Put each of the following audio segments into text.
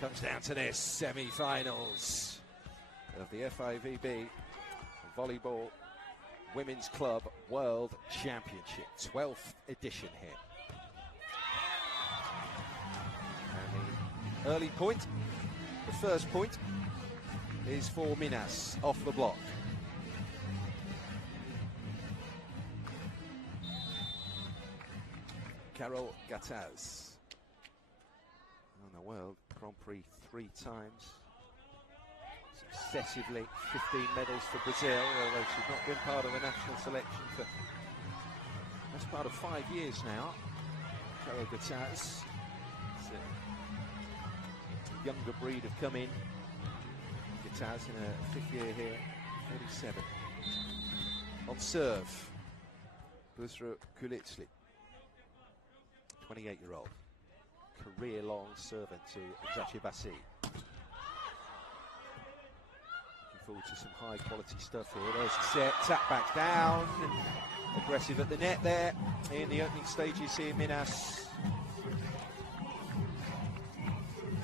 Comes down to this semi-finals of the FIVB Volleyball Women's Club World Championship, 12th edition here. And the early point, the first point, is for Minas, off the block. Carol Gattaz. Won the World Grand Prix 3 times. Successively 15 medals for Brazil, although she's not been part of a national selection for that's part of 5 years now. Carol Gattaz. A younger breed have come in. Gattaz in her 5th year here, 37. On serve, VitrA Kulitsli, 28-year-old. Career-long servant to Eczacibasi. Looking forward to some high-quality stuff here. There's the set, tap back down. Aggressive at the net there in the opening stages here, Minas.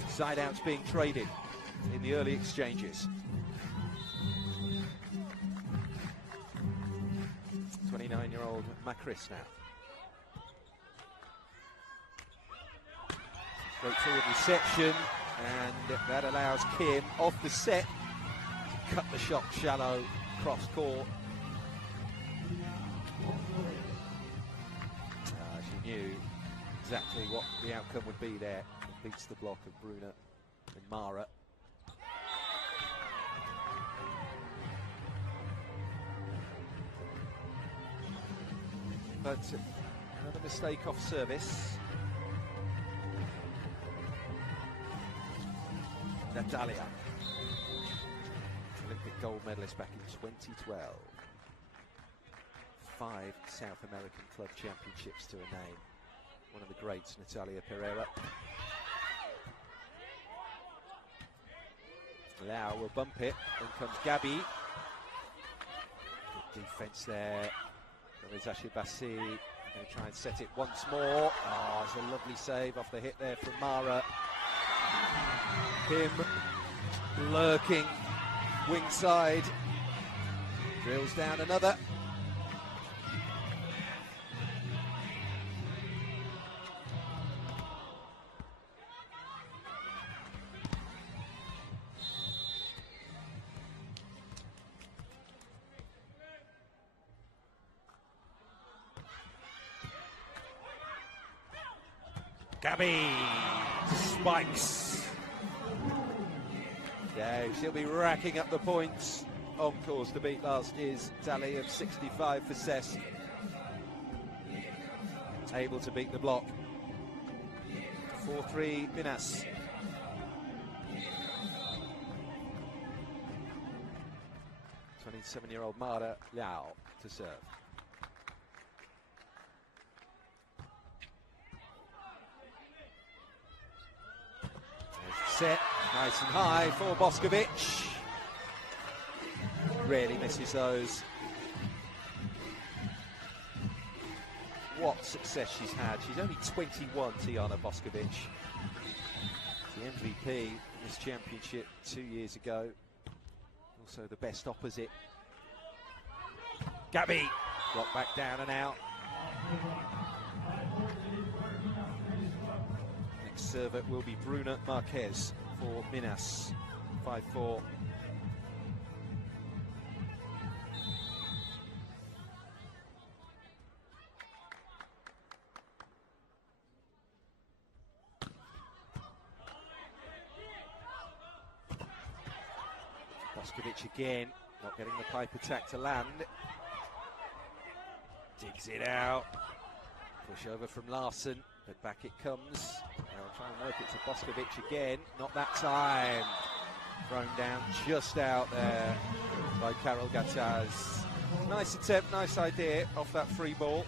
Side-outs being traded in the early exchanges. 29-year-old Macris now. Straightforward reception, and that allows Kim off the set to cut the shot shallow cross court. She knew exactly what the outcome would be there. Beats the block of Bruna and Mara. But another mistake off service. Natalia, Olympic gold medalist back in 2012. 5 South American club championships to her name. One of the greats, Natalia Pereira. Lau will bump it. In comes Gabby. Good defense there from Eczacibasi. Going to try and set it once more. Oh, it's a lovely save off the hit there from Mara. Him lurking wing side, drills down another. Gabby spikes. Yeah, she'll be racking up the points on course to beat last year's tally of 65 for Cess. Able to beat the block. 4-3 Minas. '27-year-old Mara Liao to serve. Set, nice and high for Boskovic. Really misses those. What success she's had. She's only 21, Tijana Boskovic. The MVP in this championship 2 years ago. Also the best opposite. Gabby, got back down and out. Server will be Bruna Marquez for Minas, 5-4. Boskovic again, not getting the pipe attack to land. Digs it out. Push over from Larson. But back it comes. They'll try and work it to Boskovic again. Not that time. Thrown down just out there by Carol Gattaz. Nice attempt, nice idea off that free ball.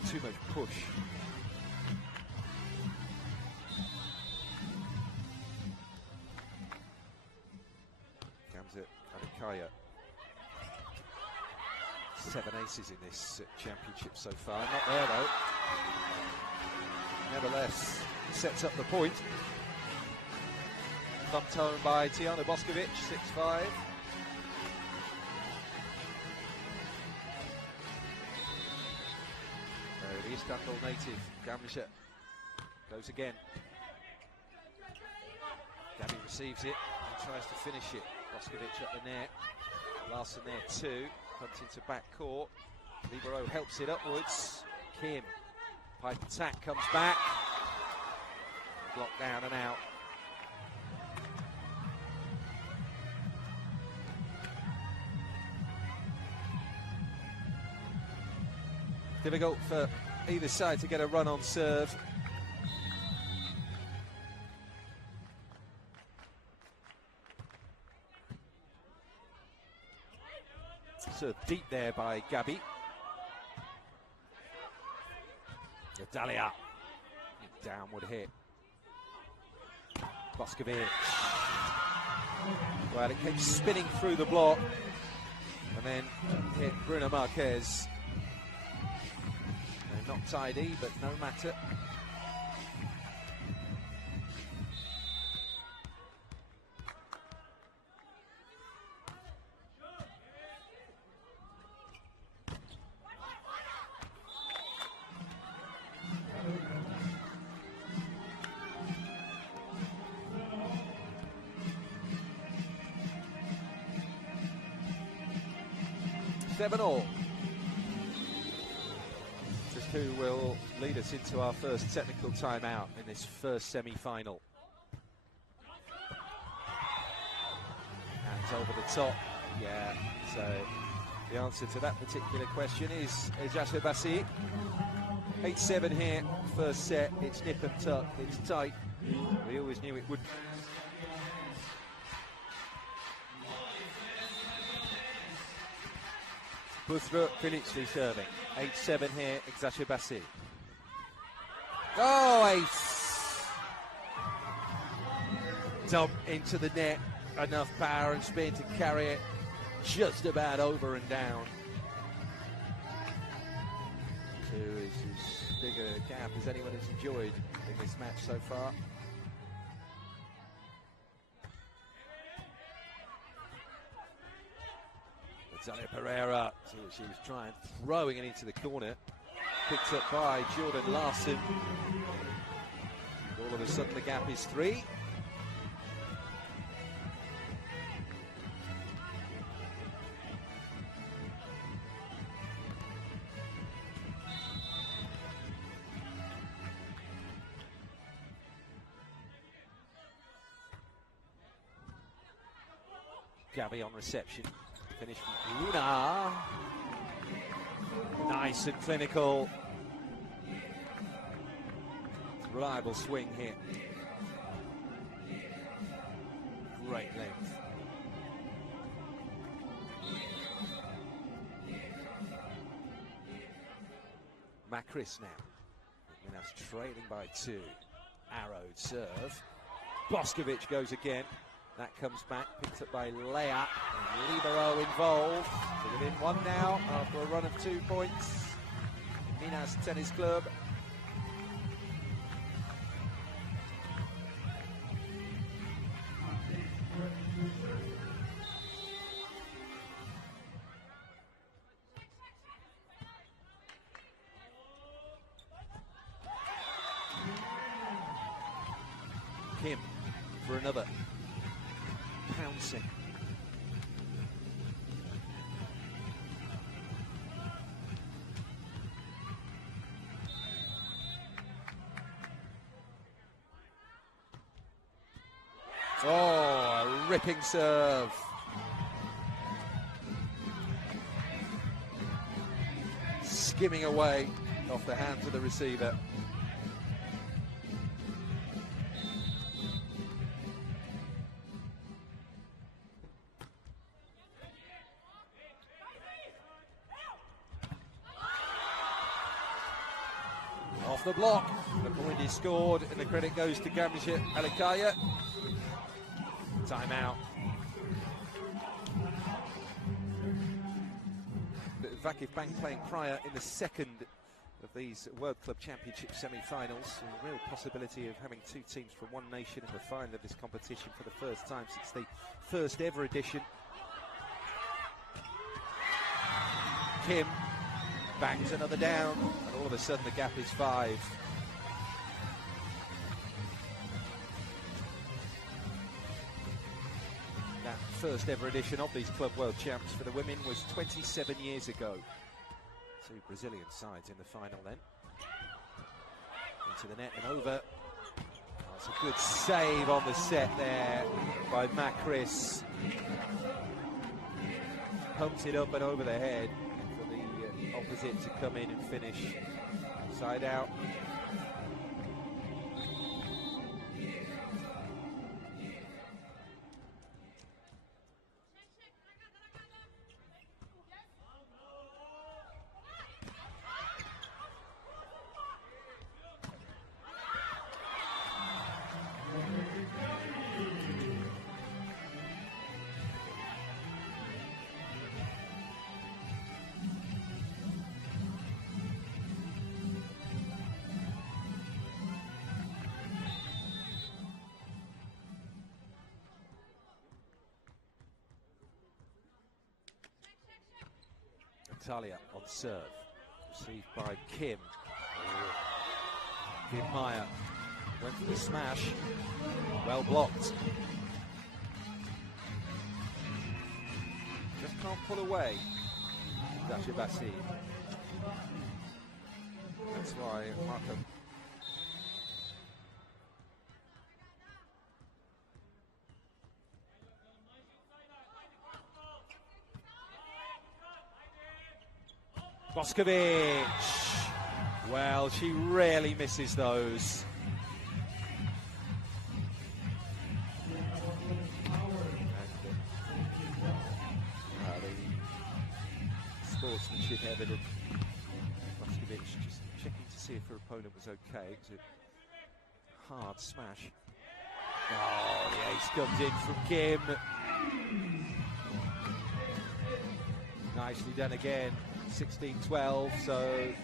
Just too much push. Comes it, Adikaya. 7 aces in this championship so far. Not there though. Nevertheless, sets up the point. Bumped home by Tijana Boskovic, 6-5. The Istanbul native, Gamlisha, goes again. Gabi receives it and tries to finish it. Boskovic at the net. Larson there too. Comes into back court. Libero helps it upwards. Kim. Pipe attack comes back. Blocked down and out. Difficult for either side to get a run on serve. Serve deep there by Gabi. Dalia. Downward hit. Boskovic. Well, it came spinning through the block and then hit Bruno Marquez. Not tidy, but no matter. Seven all. Who will lead us into our first technical timeout in this first semi-final. Hands over the top. Yeah, so the answer to that particular question is Eczacibasi. 8-7 here, first set. It's nip and tuck, it's tight. We always knew it would. VitrA Filicli serving. 8-7 here, Eczacibasi. Oh, ace! Dump into the net. Enough power and spin to carry it just about over and down. To as big a gap as anyone has enjoyed in this match so far. Zalia Pereira, see what she was trying, throwing it into the corner. Picked up by Jordan Larson. All of a sudden the gap is 3. Gabi on reception. Finish from Luna. Nice and clinical. Reliable swing here. Great length. Macris now. Minas trailing by 2. Arrowed serve. Boskovic goes again. That comes back, picked up by Lea, and Libero involved. So within 1 now, after a run of 2 points. Minas Tennis Club. Kim for another. Pouncing. Oh, a ripping serve. Skimming away off the hands of the receiver. Off the block, the point is scored and the credit goes to Gamlisha Alikaya. Timeout. Vakif Bank playing prior in the second of these World Club Championship semi-finals. A real possibility of having two teams from one nation in the final of this competition for the first time since the first ever edition. Kim bangs another down, and all of a sudden the gap is 5. That first ever edition of these Club World Champs for the women was 27 years ago. Two Brazilian sides in the final then. Into the net and over. Oh, it's a good save on the set there by Macris. Pumped it up and over the head for the opposite to come in and finish. Side out. Talia on serve, received by Kim. Kim Meyer went for the smash, well blocked. Just can't pull away, Eczacibasi. That's why Marco. Boskovic. Well, she rarely misses those. The sportsmanship evident. Boskovic just checking to see if her opponent was okay. It was a hard smash. Oh, the ace comes in from Kim. Nicely done again. 16-12, so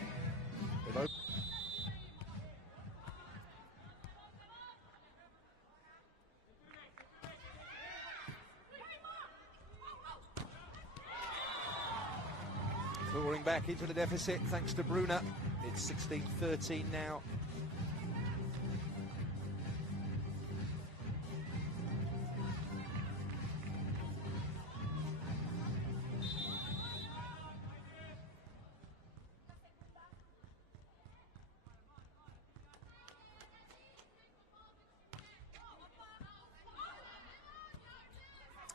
clawing back into the deficit thanks to Bruna. It's 16-13 now.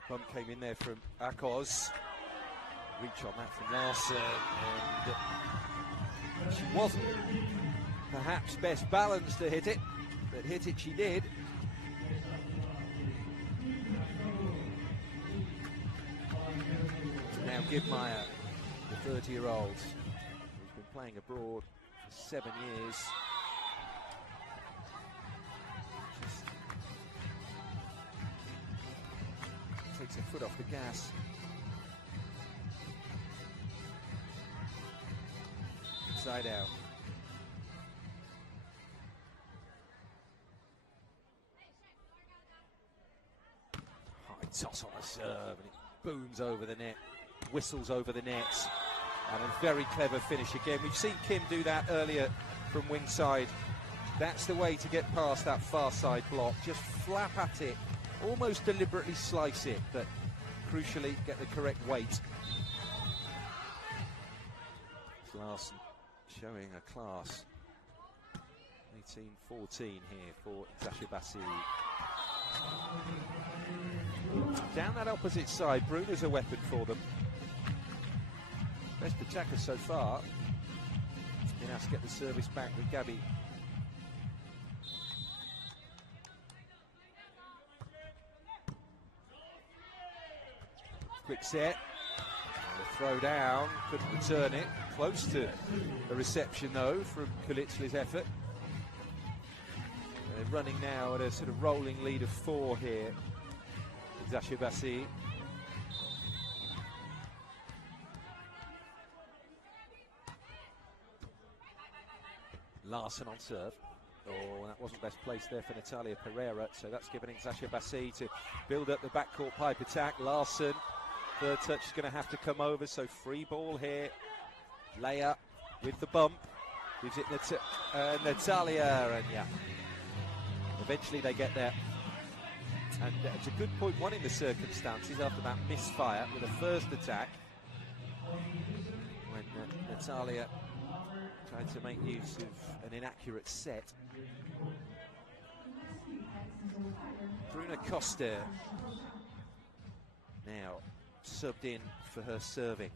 Bump came in there from Akos. Reach on that from Larson, and she wasn't perhaps best balanced to hit it, but hit it she did. Now Gibmeyer, the 30-year-old, who's been playing abroad for 7 years. Takes her foot off the gas. Side out. High toss on the serve, and it booms over the net, whistles over the net, and a very clever finish again. We've seen Kim do that earlier from wing side. That's the way to get past that far side block. Just flap at it, almost deliberately slice it, but crucially get the correct weight. Larson showing a class. 18-14 here for Eczacibasi. Down that opposite side, Bruno's a weapon for them. Best attacker so far. Minas get the service back with Gabi. Quick set. Throw down, couldn't return it. Close to a reception though from Kulitzli's effort. They're running now at a sort of rolling lead of 4 here. Eczacibasi. Larson on serve. Oh, that wasn't best placed there for Natalia Pereira, so that's given Eczacibasi to build up the backcourt pipe attack. Larson, third touch is going to have to come over, so free ball here. Leia with the bump, gives it Natalia, and yeah, eventually they get there. And it's a good point one in the circumstances after that misfire with a first attack, when Natalia tried to make use of an inaccurate set. Bruna Costa now subbed in for her serving.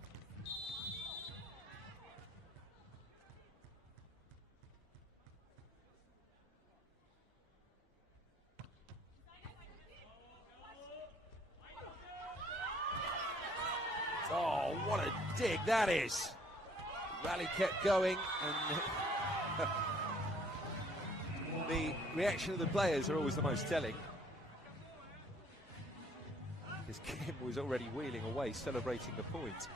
Oh, what a dig that is! Rally kept going, and the reaction of the players are always the most telling. Because Kim was already wheeling away, celebrating the point.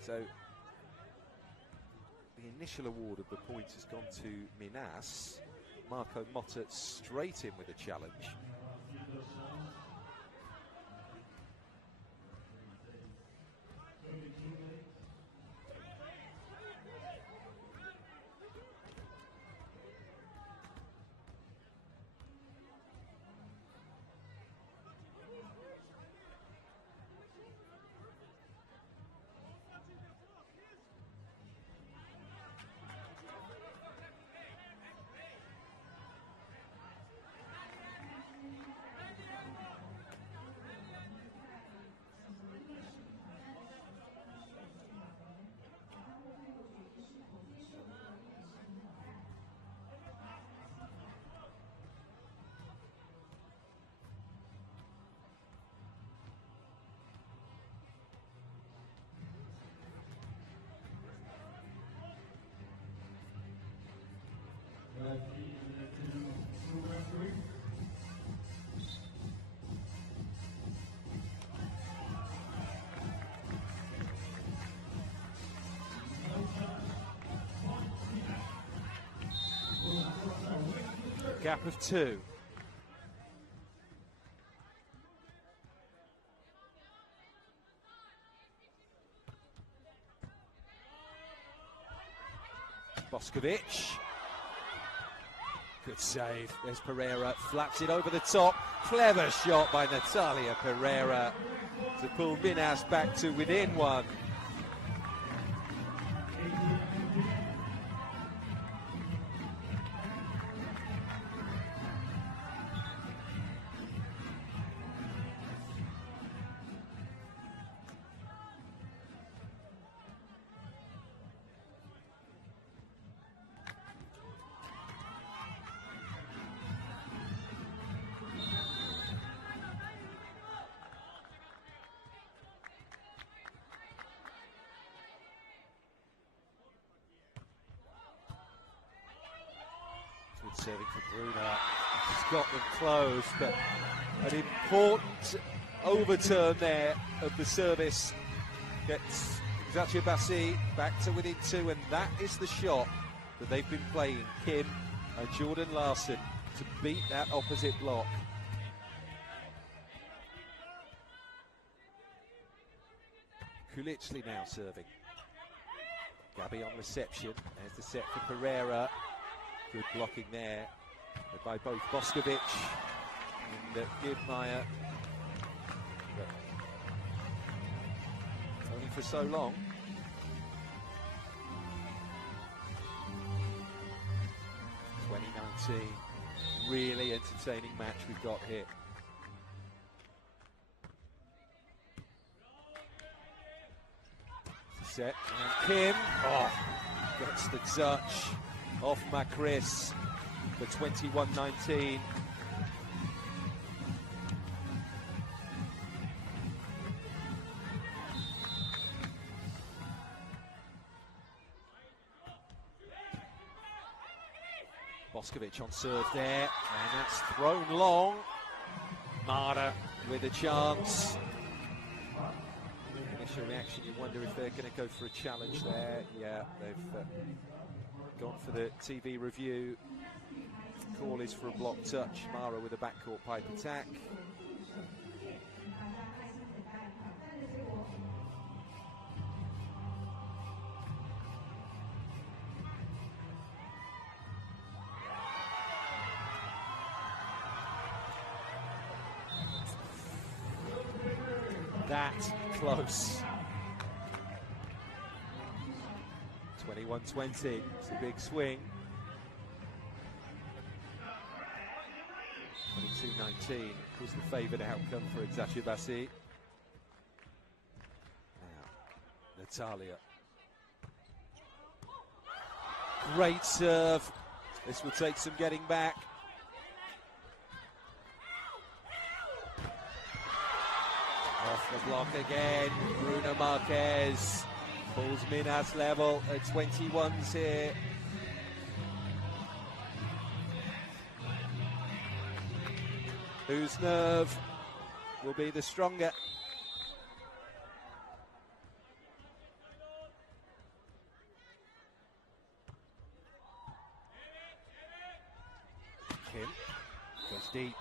So, the initial award of the point has gone to Minas. Marco Motta straight in with a challenge. Gap of 2. Boskovic. Good save. There's Pereira. Flaps it over the top. Clever shot by Natalia Pereira to pull Minas back to within 1. Good serving for Bruna. She's got them close, but an important overturn there of the service gets Eczacibasi back to within 2, and that is the shot that they've been playing, Kim and Jordan Larson, to beat that opposite block. Kulichli now serving. Gabby on reception. There's the set for Pereira. Good blocking there by both Boskovic and Gibmeyer. But only for so long. Really entertaining match we've got here. Set and Kim gets the touch off Macris for 21-19. Boskovic on serve there, and that's thrown long. Mara with a chance. initial reaction, you wonder if they're going to go for a challenge there. Yeah, they've gone for the TV review. Call is for a block touch. Mara with a backcourt pipe attack. That close. 21-20. It's a big swing. 22-19 was the favoured outcome for Eczacibasi. Now, Natalia. Great serve. This will take some getting back. Off the block again. Bruna Marquez pulls Minas level at 21s here. Whose nerve will be the stronger? Kim goes deep.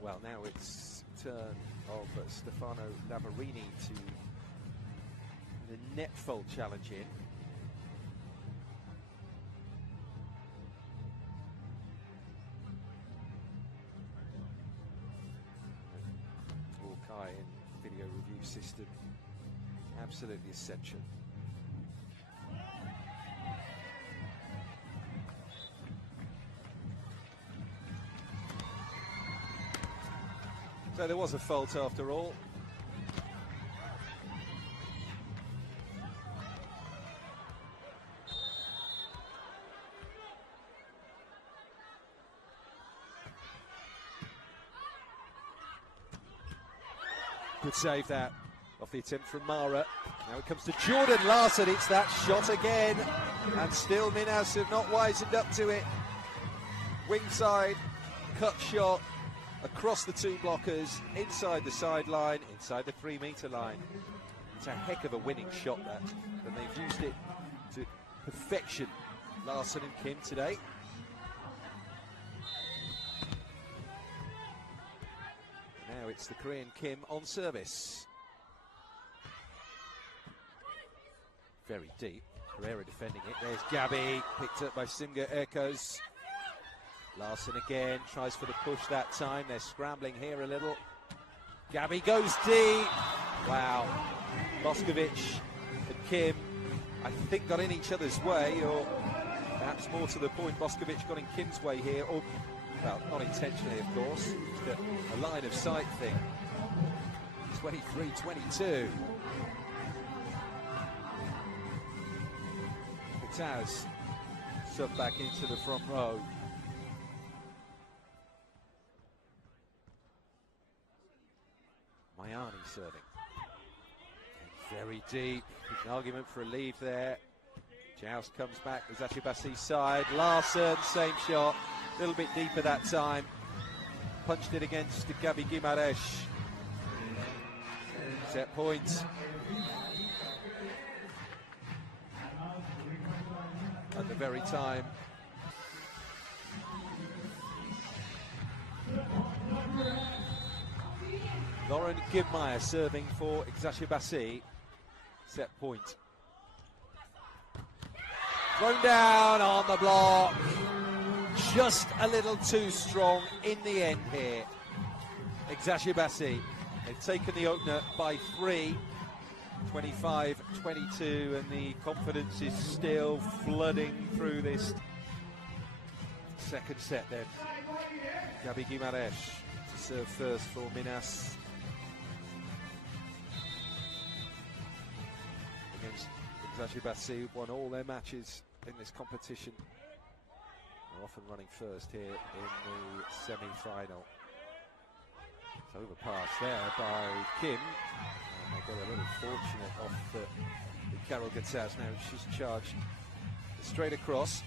Well, now it's turn of Stefano Lavarini to the net fold challenge in. Hawkeye and video review system, absolutely essential. So there was a fault after all. Good save that off the attempt from Mara. Now it comes to Jordan Larson. It's that shot again. And still Minas have not wisened up to it. Wing side, cut shot. Across the two blockers, inside the sideline, inside the 3-meter line. It's a heck of a winning shot, that. And they've used it to perfection, Larson and Kim today. Now it's the Korean Kim on service. Very deep. Herrera defending it. There's Gabby, picked up by Simga Erkos. Larson again, tries for the push that time. They're scrambling here a little. Gabby goes deep. Wow. Boskovic and Kim, I think, got in each other's way, or perhaps more to the point, Boskovic got in Kim's way here, or, well, not intentionally, of course. Just a line of sight thing. 23-22. Pataz sub back into the front row. Mayani serving. And very deep. An argument for a lead there. Joust comes back. Eczacibasi's side. Larson, same shot. A little bit deeper that time. Punched it against Gabi Guimarães. Set point. At the very time. Lauren Gibmeyer serving for Eczacibasi. Set point. Thrown down on the block. Just a little too strong in the end here. Eczacibasi. They've taken the opener by 3. 25-22, and the confidence is still flooding through this second set then. Gabi Guimarães to serve first for Minas. Against Eczacibasi, who won all their matches in this competition. They're often running first here in the semi-final. Overpass there by Kim. And they got a little fortunate off the Carol Gatzaz now. She's charged straight across.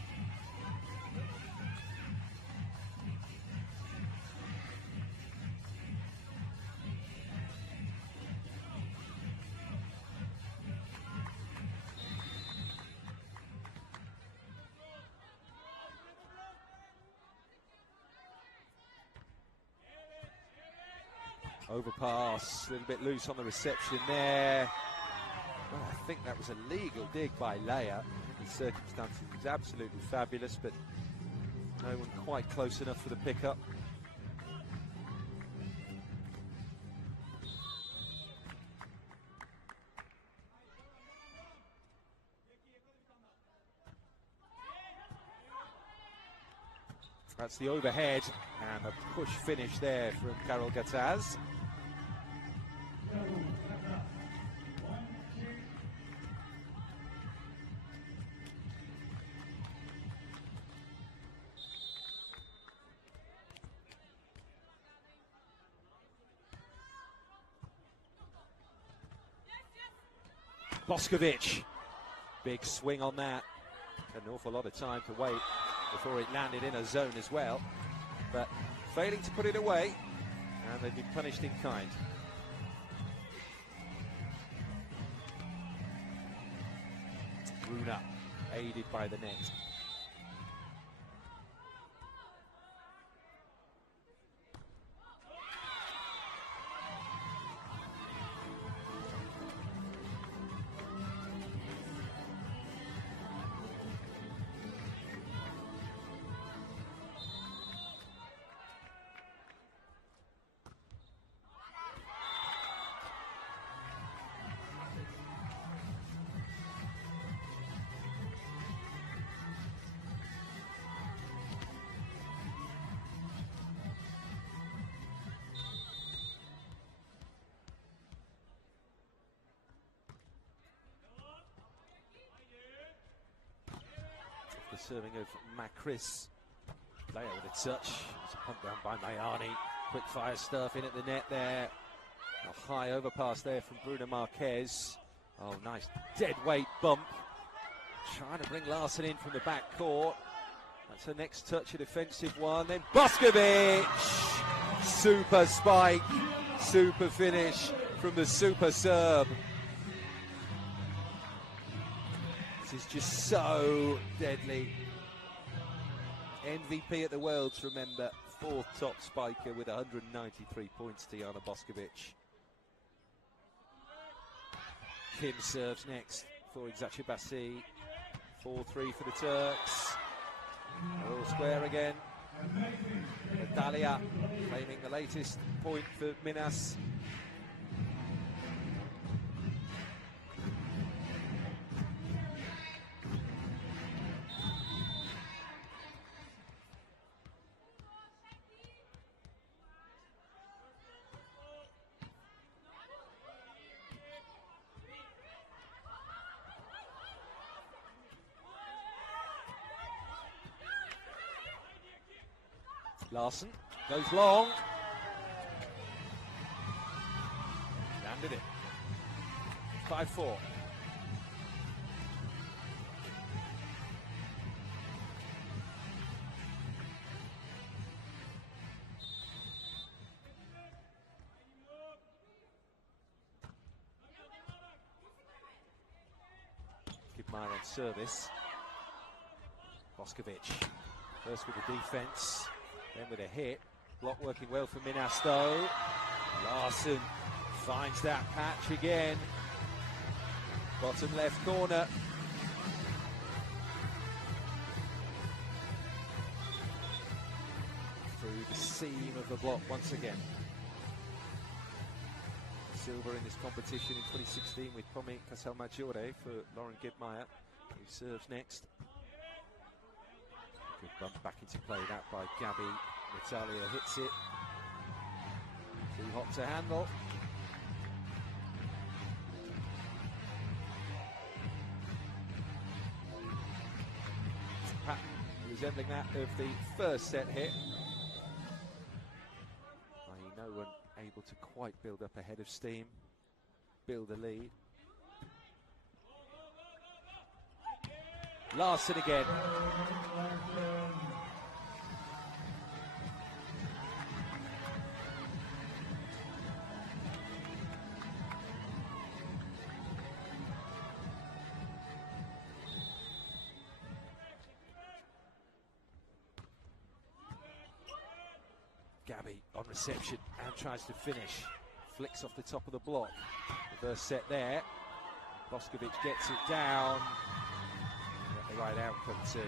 Overpass, a little bit loose on the reception there. Oh, I think that was a legal dig by Leia. The circumstances was absolutely fabulous, but no one quite close enough for the pickup. That's the overhead and a push finish there from Carol Gatzaz. Boskovic, big swing on that. An awful lot of time to wait before it landed in a zone as well, but failing to put it away, and they've been punished in kind. Bruna, aided by the net. The serving of Macris. Leia with a touch. It's a punt down by Mayani. Quick fire stuff in at the net there. A high overpass there from Bruno Marquez. Oh, nice dead weight bump. Trying to bring Larson in from the back court. That's her next touch, a defensive one. Then Boskovic! Super spike. Super finish from the super serve. This is just so deadly. MVP at the Worlds, remember. Fourth top spiker with 193 points, Tijana Boskovic. Kim serves next for Eczacibasi. 4-3 for the Turks. They're all square again. Natalia claiming the latest point for Minas. Larson goes long. Landed it. 5-4. Keep an eye on service. Boskovic first with the defense. Then with a hit, block working well for Minas though. Larson finds that patch again. Bottom left corner. Through the seam of the block once again. Silver in this competition in 2016 with Pomi Casalmaggiore for Lauren Gibmeyer, who serves next. Good bump back into play, that by Gabby. Natalia hits it. Too hot to handle. Pattern resembling that of the first set hit. No one able quite build up a head of steam, build a lead. Larson again. Gabby on reception and tries to finish. Flicks off the top of the block. Reverse set there. Boskovic gets it down. Got the right outcome too.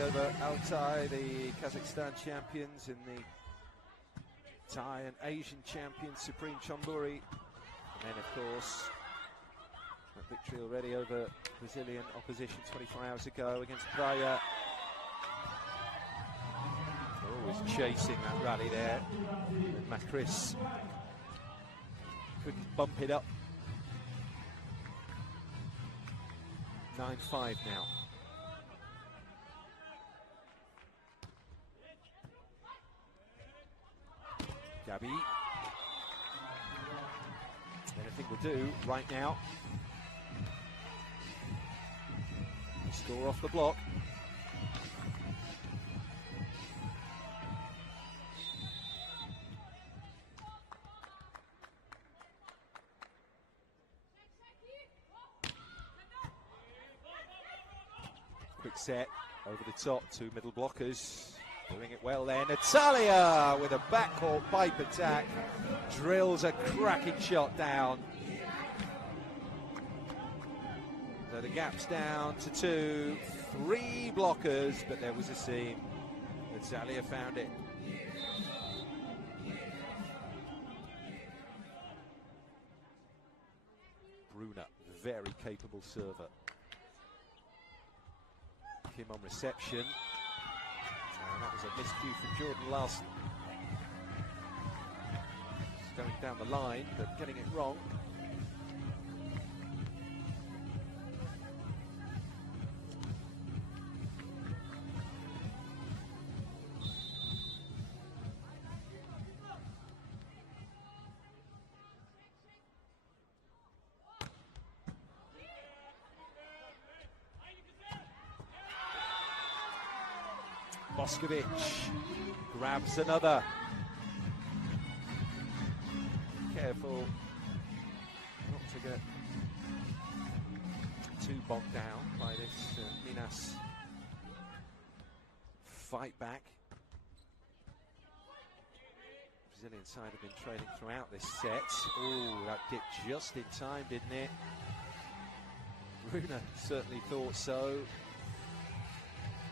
Over Altai, the Kazakhstan champions, and the Thai and Asian champions, Supreme Chonburi. And then, of course, a victory already over Brazilian opposition 24 hours ago against VitrA. Always chasing that rally there. Macris couldn't bump it up. 9-5 now. Gabby. Anything will do right now. Score off the block. Quick set over the top, two middle blockers. Doing it well there. Natalia with a backcourt pipe attack. Drills a cracking shot down. So the gap's down to 2. 3 blockers, but there was a seam. Natalia found it. Bruna, very capable server. Kim on reception. And that was a miscue from Jordan Larson. Just going down the line, but getting it wrong. Boskovic grabs another. Careful not to get too bogged down by this Minas fight back. Brazilian side have been trailing throughout this set. Oh, that dipped just in time, didn't it? Bruna certainly thought so.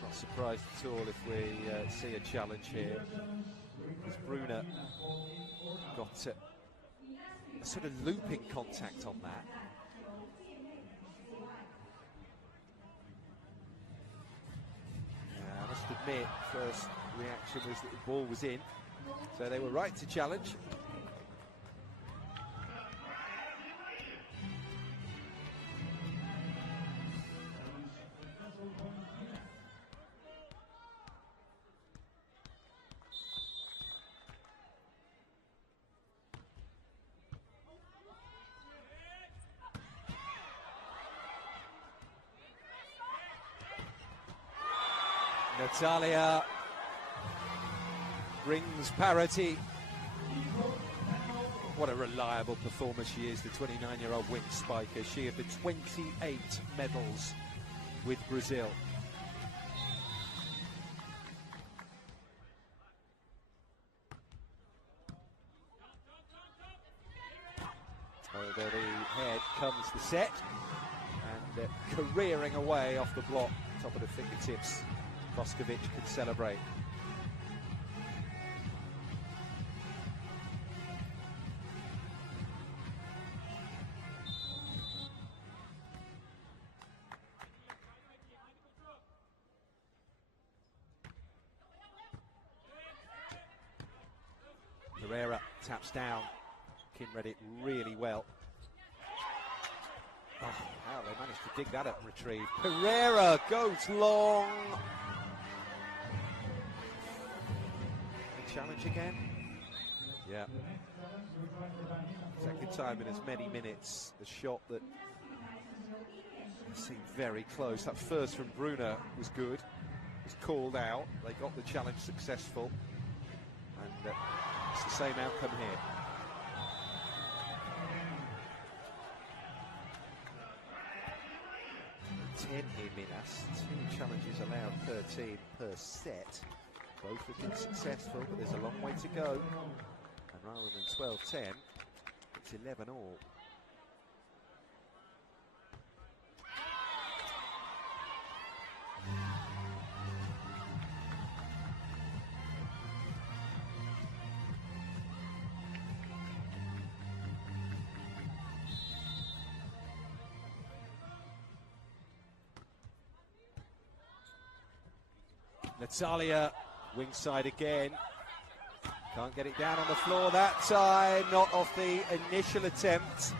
Not surprised at all if we see a challenge here, because Bruna got a sort of looping contact on that. Yeah, I must admit, first reaction was that the ball was in, so they were right to challenge. Natalia brings parity. What a reliable performer she is, the 29-year-old wing spiker. She of the 28 medals with Brazil. Over the head comes the set, and careering away off the block, top of the fingertips. Boskovic can celebrate. Pereira taps down. Kim read it really well. Oh, how they managed to dig that up and retrieve. Pereira goes long. challenge again. Yeah. Second time in as many minutes. The shot that seemed very close. That first from Bruna was good. Was called out. They got the challenge successful. And it's the same outcome here. In Minas, 2 challenges allowed per team per set. Both have been successful, but there's a long way to go. And rather than 12-10, it's 11 all. Natalia, wing side again. Can't get it down on the floor that time, not off the initial attempt.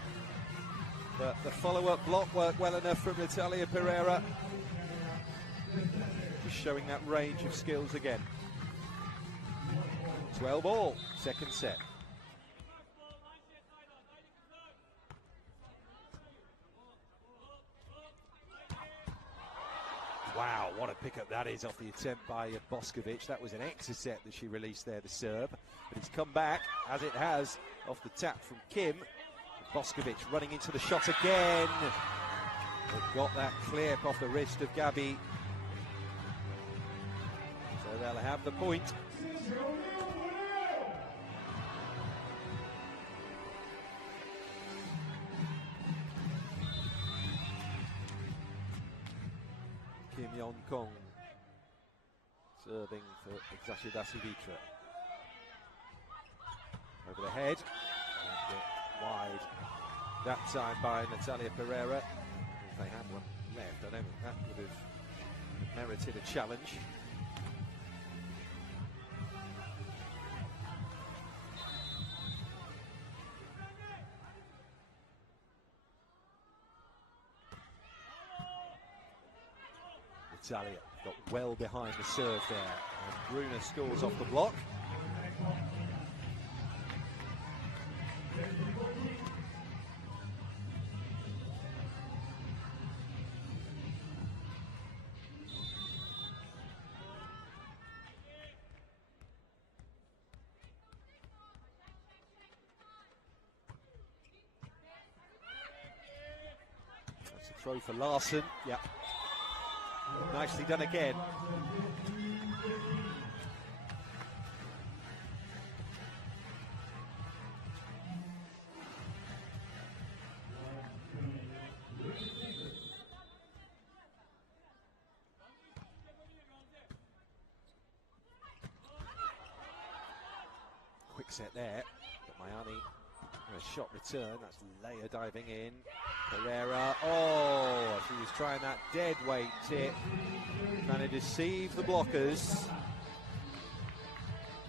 But the follow-up block worked well enough from Natalia Pereira. Just showing that range of skills again. 12 all, second set. Wow, what a pickup that is off the attempt by Boskovic. That was an Eczacibasi that she released there, the serve. But it's come back, as it has, off the tap from Kim. Boskovic running into the shot again. They've got that clip off the wrist of Gabi. So they'll have the point. Kim Yon-kong serving for Eczacibasi VitrA. Over the head, and wide that time by Natalia Pereira. If they had one left, I don't think that would have merited a challenge. Natalia got well behind the serve there, and Bruna scores off the block. That's a throw for Larson. Yep. Nicely done again. Quick set there, but Mayani, a shot return. That's Leia diving in. Pereira, oh, she was trying that dead weight tip, trying to deceive the blockers,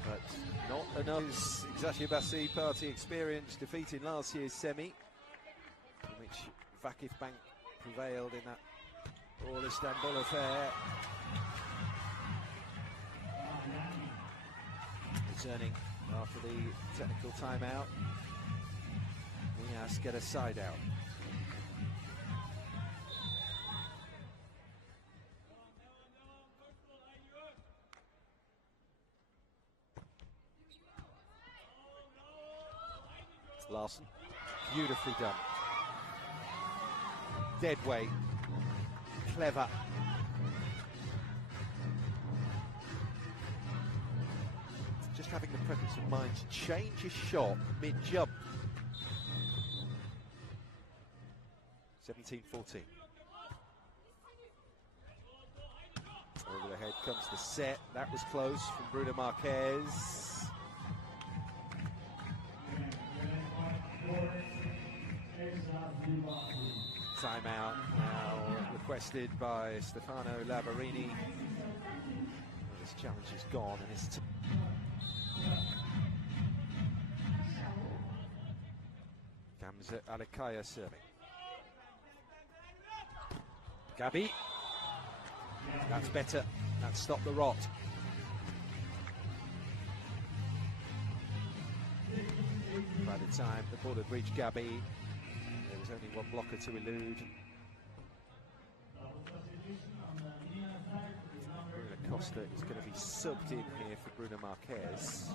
but not enough. Eczacibasi party experience defeating last year's semi, in which Vakif Bank prevailed in that All Istanbul affair. Returning after the technical timeout, Minas get a side out. Larson, beautifully done. Dead weight, clever. Just having the presence of mind to change his shot mid-jump. 17-14. Over the head comes the set. That was close from Bruno Marquez. Timeout now requested by Stefano Labarini. This challenge is gone, and it's Gamze Alikaya serving. Gabi, that's better. That stopped the rot. By the time the ball had reached Gabby, there was only one blocker to elude. Bruno Costa is going to be subbed in here for Bruno Marquez.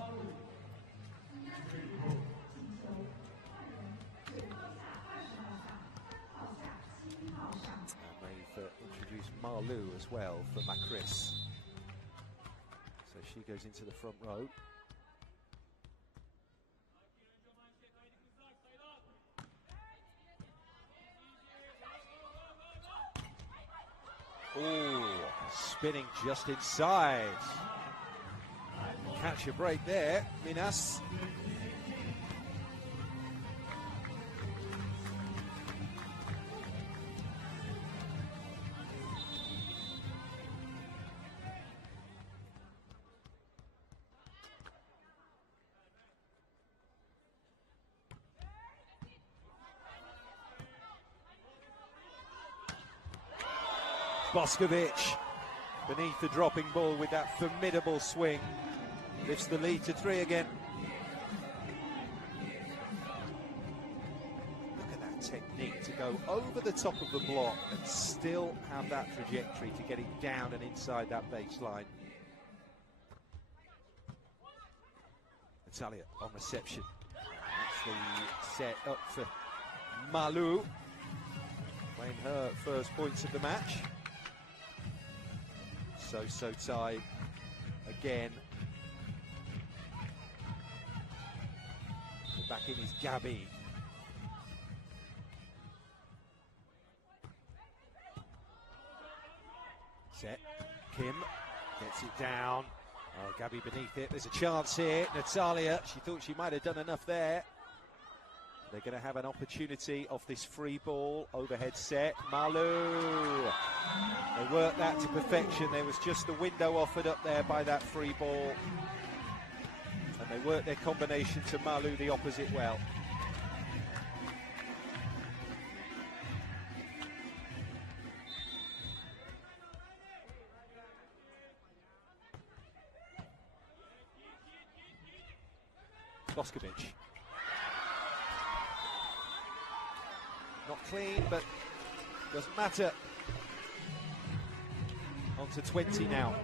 And they've introduced Marlou as well for Macris. So she goes into the front row. Oh, spinning just inside. Catch a break there, Minas. Boskovic beneath the dropping ball with that formidable swing. Lifts the lead to 3 again. Look at that technique to go over the top of the block and still have that trajectory to get it down and inside that baseline. Natalia on reception. That's the set up for Malou. Playing her first points of the match. So tied again. Back in is Gabby. Set. Kim gets it down. Oh, Gabby beneath it. There's a chance here. Natalia, she thought she might have done enough there. They're going to have an opportunity off this free ball. Overhead set. Malou. They worked that to perfection. There was just the window offered up there by that free ball. And they worked their combination to Malou the opposite well. Boskovic. Not clean, but doesn't matter. On to 20 now.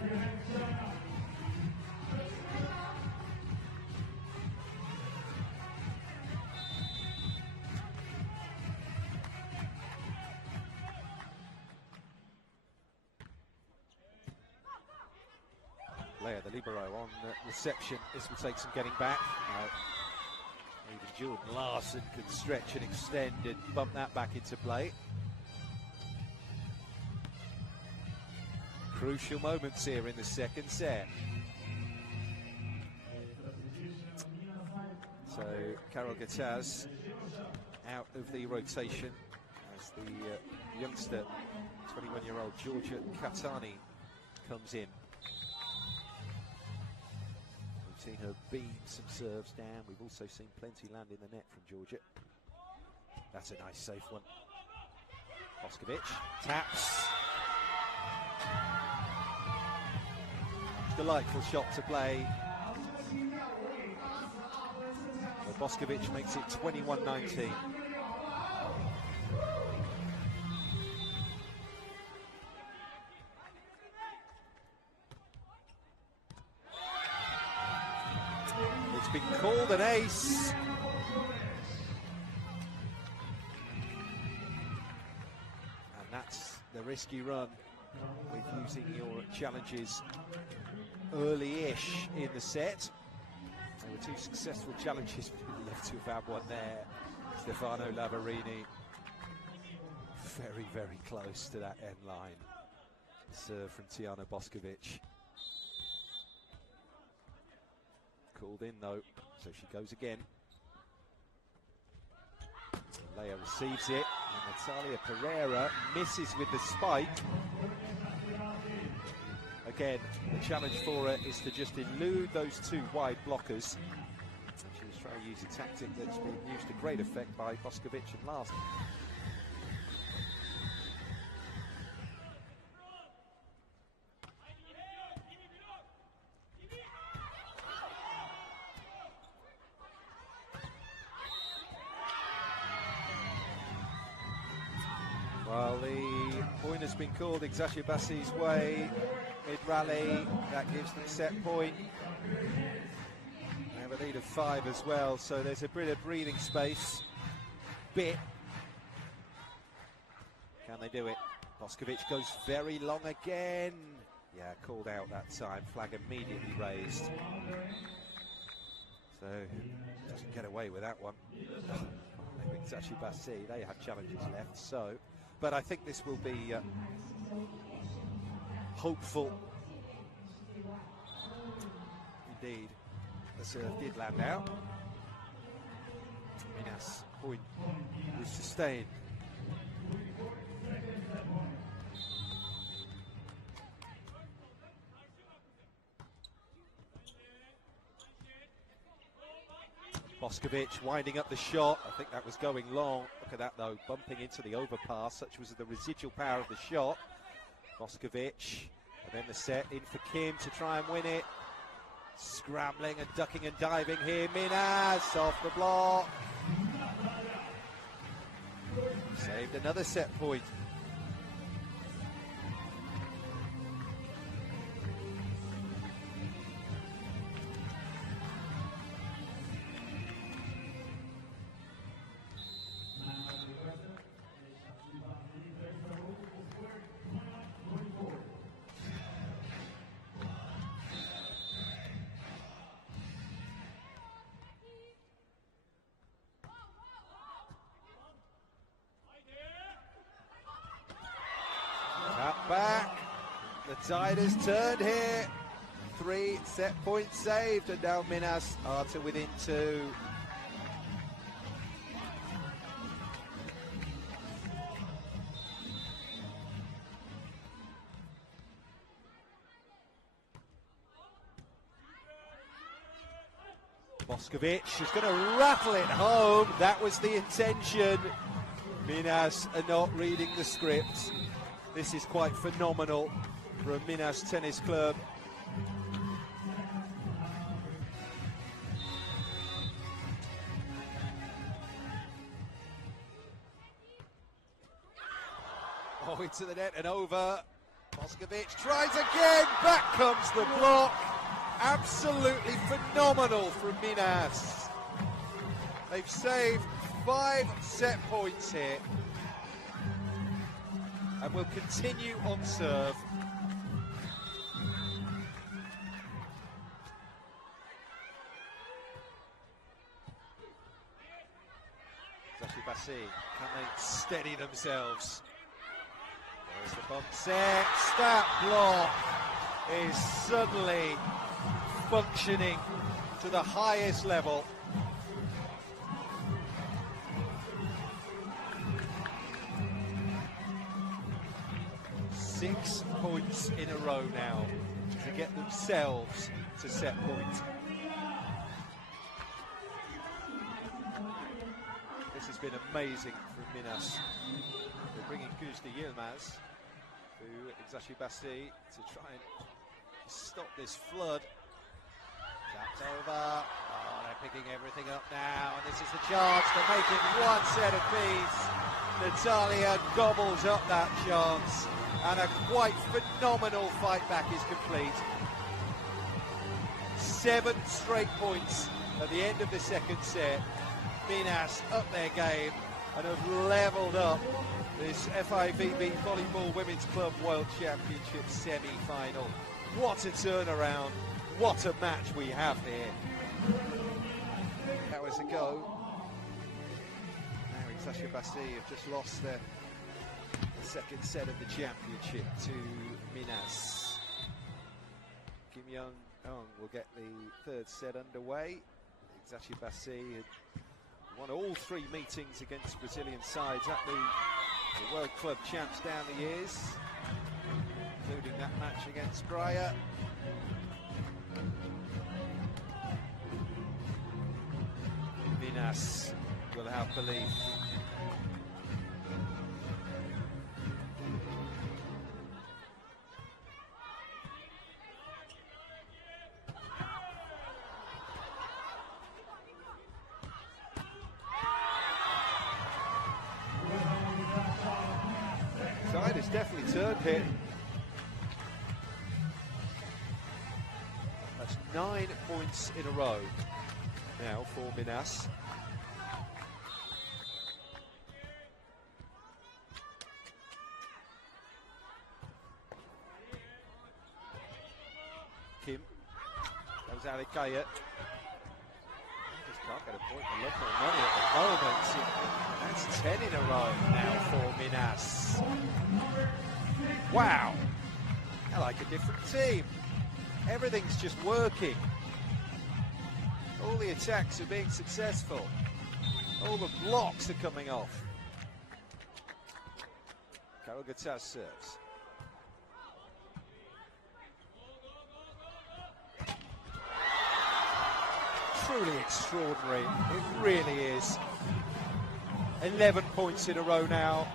Leia, the libero, on reception. This will take some getting back. Even Jordan Larson could stretch and extend and bump that back into play. Crucial moments here in the second set. So Carol Gataz out of the rotation as the youngster, 21-year-old Georgia Katani, comes in. We've seen her beam some serves down. We've also seen plenty land in the net from Georgia. That's a nice safe one. Boskovic taps. Delightful shot to play. Well, Boskovic makes it 21-19. It's been called an ace. And that's the risky run with using your challenges early-ish in the set. There were 2 successful challenges. We'd love to have had one there. Stefano Lavarini very, very close to that end line. Serve from Tijana Boskovic. Called in though, so she goes again. Leia receives it, and Natalia Pereira misses with the spike. Again, the challenge for her is to just elude those 2 wide blockers. And she was trying to use a tactic that's been used to great effect by Boskovic and Larson. point has been called Eczacibasi's way mid-rally. That gives them set point. They have a lead of 5 as well, so there's a bit of breathing space. Can they do it? Boskovic goes very long again. Yeah, called out that time. Flag immediately raised. So, doesn't get away with that one. Eczacibasi, they have challenges left, so. But I think this will be hopeful. Indeed, the serve did land out. Minas point was sustained. Boskovic winding up the shot. I think that was going long. Look at that though, bumping into the overpass. Such was the residual power of the shot. Boskovic, and then the set in for Kim to try and win it. Scrambling and ducking and diving here. Minas off the block. Saved another set point. Back, the tide has turned here. 3 set points saved, and now Minas are to within 2. Boskovic is going to rattle it home. That was the intention. Minas are not reading the script. This is quite phenomenal for a Minas tennis club. Oh, into the net and over. Boskovic tries again. Back comes the block. Absolutely phenomenal from Minas. They've saved 5 set points here. And will continue on serve. Eczacibasi, can they steady themselves? There's the bump set. That block is suddenly functioning to the highest level. Six points in a row now to get themselves to set point. This has been amazing from Minas. They're bringing Kuzdi Yilmaz to Eczacibasi to try and stop this flood. Tapped over. Oh, they're picking everything up now, and this is the chance to make it 1 set apiece. Natalia gobbles up that chance. And a quite phenomenal fight back is complete. 7 straight points at the end of the second set. Minas up their game and have levelled up this FIVB Volleyball Women's Club World Championship semi-final. What a turnaround. What a match we have here. Hours ago. Now Eczacibasi have just lost their second set of the championship to Minas. Kim Young will get the 3rd set underway. Eczacibasi had won all 3 meetings against Brazilian sides at the World Club Champs down the years, including that match against Breyer. Minas will have belief. Side is He's definitely turned it. That's 9 points in a row now for Minas. Kim. That was Alikaya. Just can't get a point for local money at the moment. That's 10 in a row now for Minas. Wow. They're like a different team. Everything's just working. All the attacks are being successful. All the blocks are coming off. Karagutaz serves. Truly extraordinary, it really is. 11 points in a row now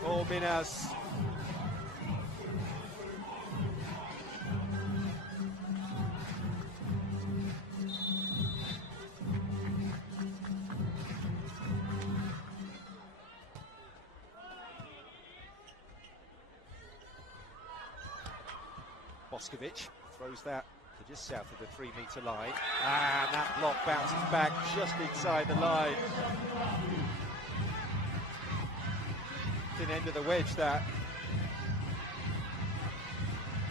for Minas. Boskovic throws that to just south of the 3-metre line, and that block bounces back just inside the line. Thin end of the wedge, that.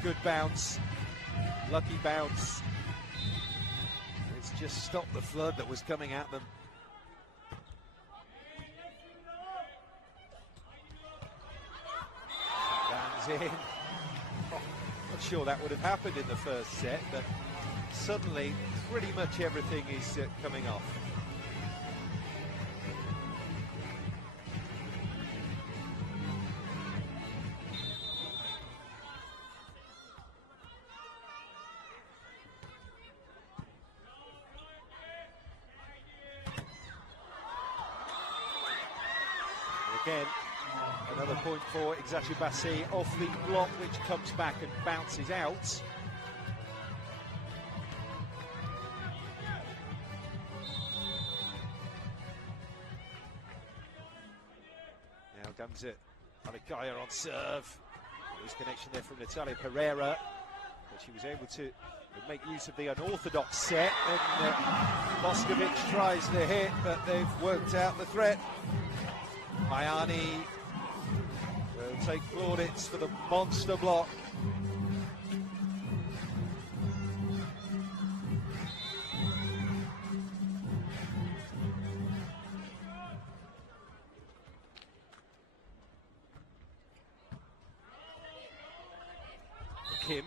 Good bounce, lucky bounce. It's just stopped the flood that was coming at them. Lands in. Not sure that would have happened in the first set, but suddenly pretty much everything is coming off. Again, another point for Eczacibasi off the block, which comes back and bounces out. Now Damzit Alikaya on serve. Loose connection there from Natalia Pereira, but she was able to make use of the unorthodox set, and Boskovic tries to hit, but they've worked out the threat. Mayani will take plaudits for the monster block. Kim,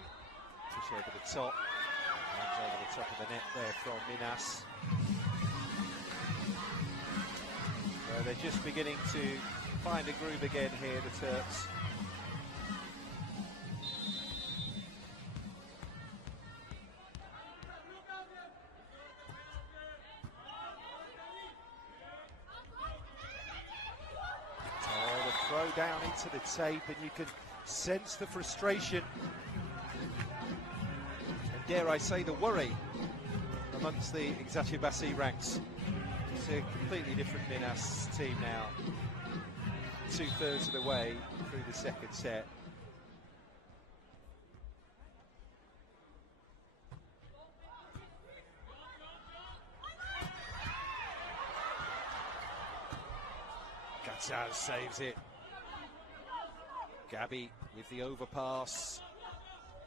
push over the top, lands over the top of the net there from Minas. They're just beginning to find a groove again here, the Turks. Oh, the throw down into the tape, and you can sense the frustration, and dare I say the worry, amongst the Eczacibasi ranks. It's a completely different Minas team now, 2/3 of the way through the second set. Gataz saves it. Gabi with the overpass.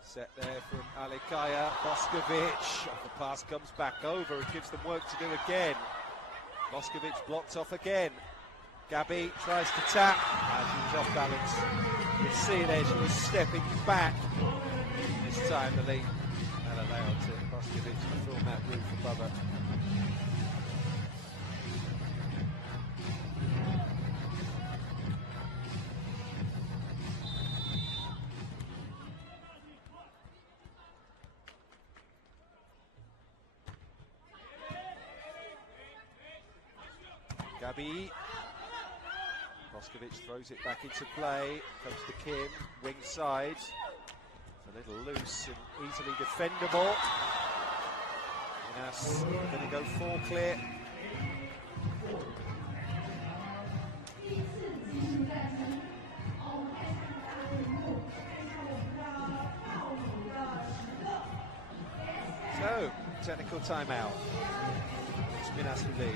Set there from Alikaya. Boskovic, the pass comes back over and gives them work to do again. Boskovic blocked off again. Gabi tries to tap, and she was off balance. You can see there she was stepping back. This time the lead and allowed to Boskovic to film that roof above her. Gabi. Boskovic throws it back into play. Comes to Kim, wing side. It's a little loose and easily defendable. Minas going to go 4 clear. technical timeout. It's Minas who lead.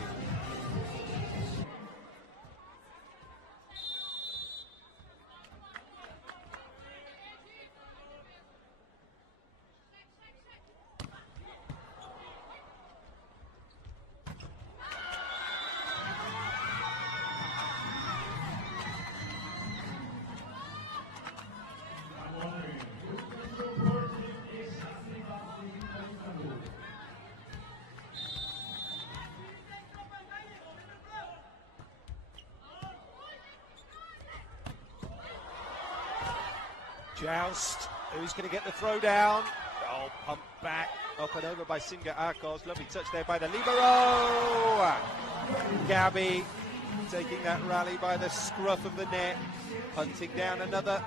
Joust, who's going to get the throw down? Oh, pump back, up and over by Singa Akos. Lovely touch there by the libero. Gabby taking that rally by the scruff of the neck, hunting down another.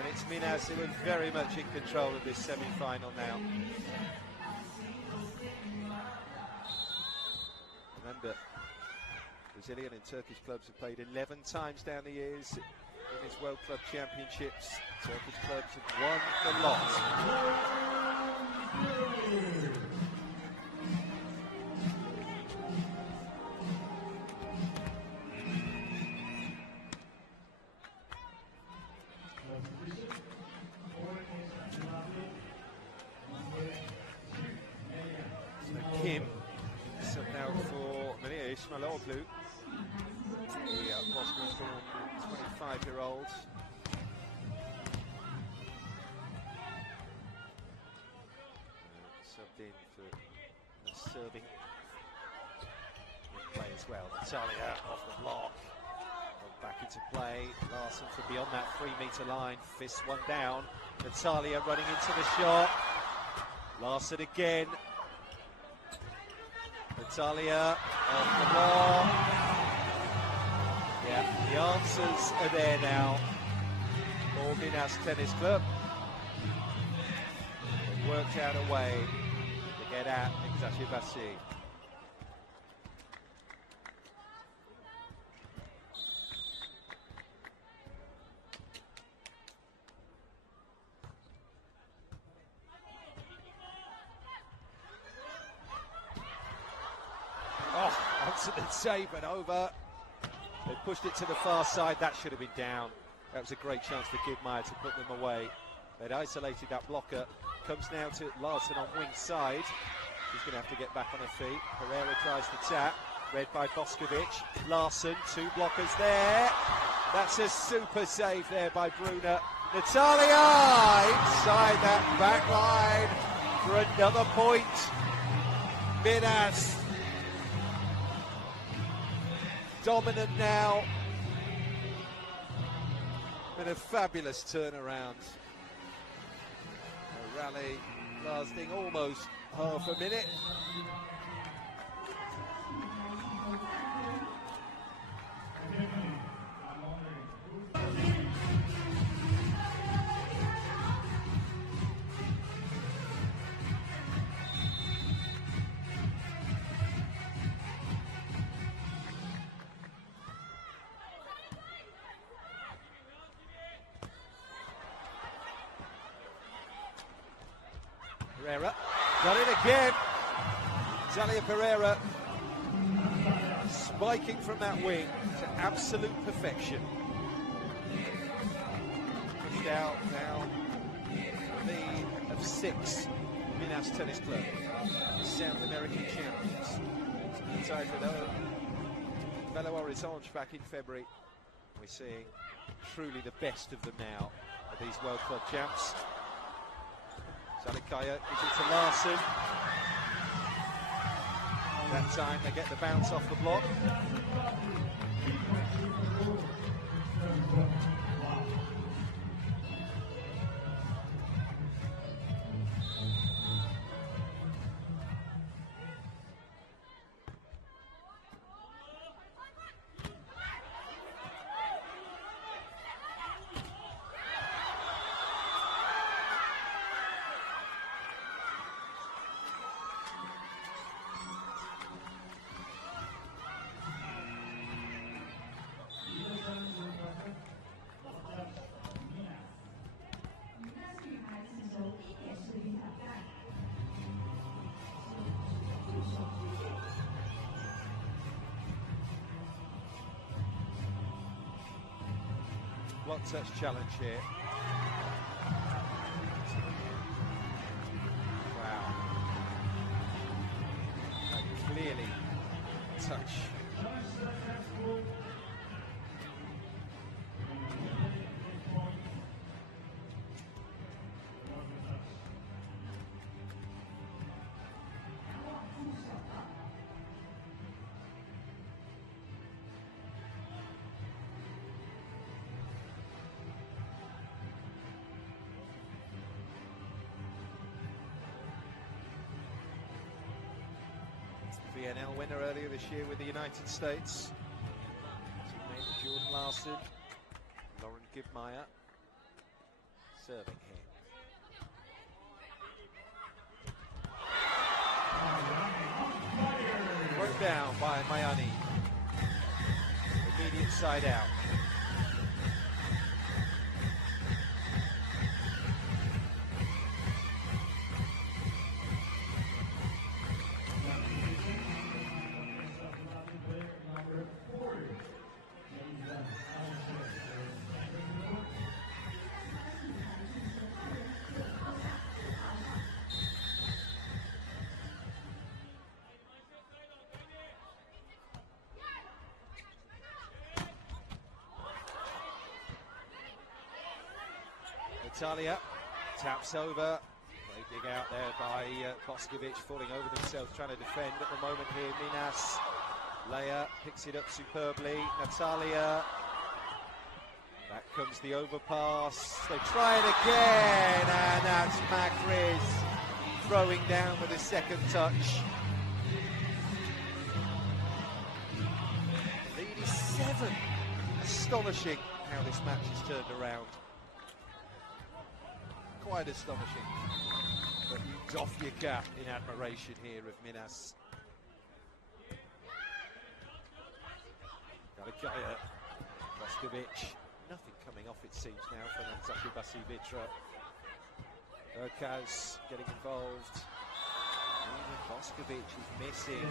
And it's Minas who are very much in control of this semi-final now. Remember, Brazilian and Turkish clubs have played 11 times down the years. In his World Club Championships, Turkish clubs have won the lot. So Kim, sub now for Maria Ismailoglu. The Bosnian-born 25-year-olds. Subbed in for a serving play as well. Natalia off the block. Back into play. Larson from beyond that 3-metre line. Fists one down. Natalia running into the shot. Larson again. Natalia off the block. Yeah, the answers are there now for Minas Tennis Club. They've worked out a way to get at Eczacibasi. Oh, onto the save and over. They pushed it to the far side. That should have been down. That was a great chance for Kidmeyer to put them away. They'd isolated that blocker. Comes now to Larson on wing side. She's going to have to get back on her feet. Pereira tries to tap. Read by Boskovic. Larson, two blockers there. That's a super save there by Bruna. Natalia inside that back line for another point. Minas dominant now, and a fabulous turnaround. A rally lasting almost half a minute. Pereira got it again. Zalia Pereira spiking from that wing to absolute perfection. Pushed out now, lead of 6. Minas Tennis Club, South American champions. Tied with Belo Horizonte back in February. We're seeing truly the best of them now of these World Club champs. Zalikaya gives it to Larson. That time they get the bounce off the block. block touch challenge here. Wow. Clearly touch. VNL winner earlier this year with the United States. Teammate of Jordan Larson, Lauren Gibmeyer, serving here. Thrown down by Mayani. Immediate side out. Natalia taps over. They dig out there by Boskovic, falling over themselves, trying to defend at the moment here. Minas, Leia picks it up superbly. Natalia, back comes the overpass. They try it again, and that's Macris throwing down with his second touch. The lead is 7. Astonishing how this match has turned around. Quite astonishing, but you doff your cap in admiration here of Minas. Galikaya, Boskovic, nothing coming off it seems now from Eczacibasi VitrA. Urkaz getting involved. Boskovic is missing.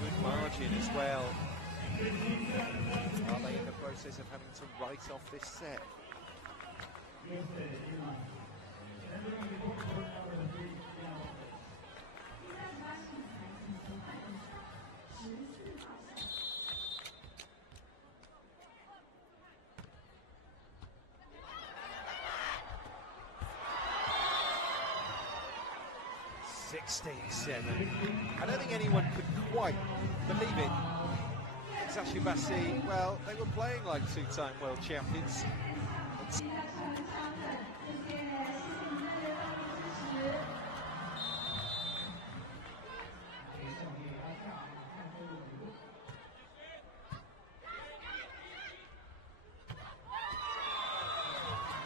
Good margin as well. Are they in the process of having to write off this set? 16-7. I don't think anyone could quite believe it. Eczacibasi, well, they were playing like two-time world champions.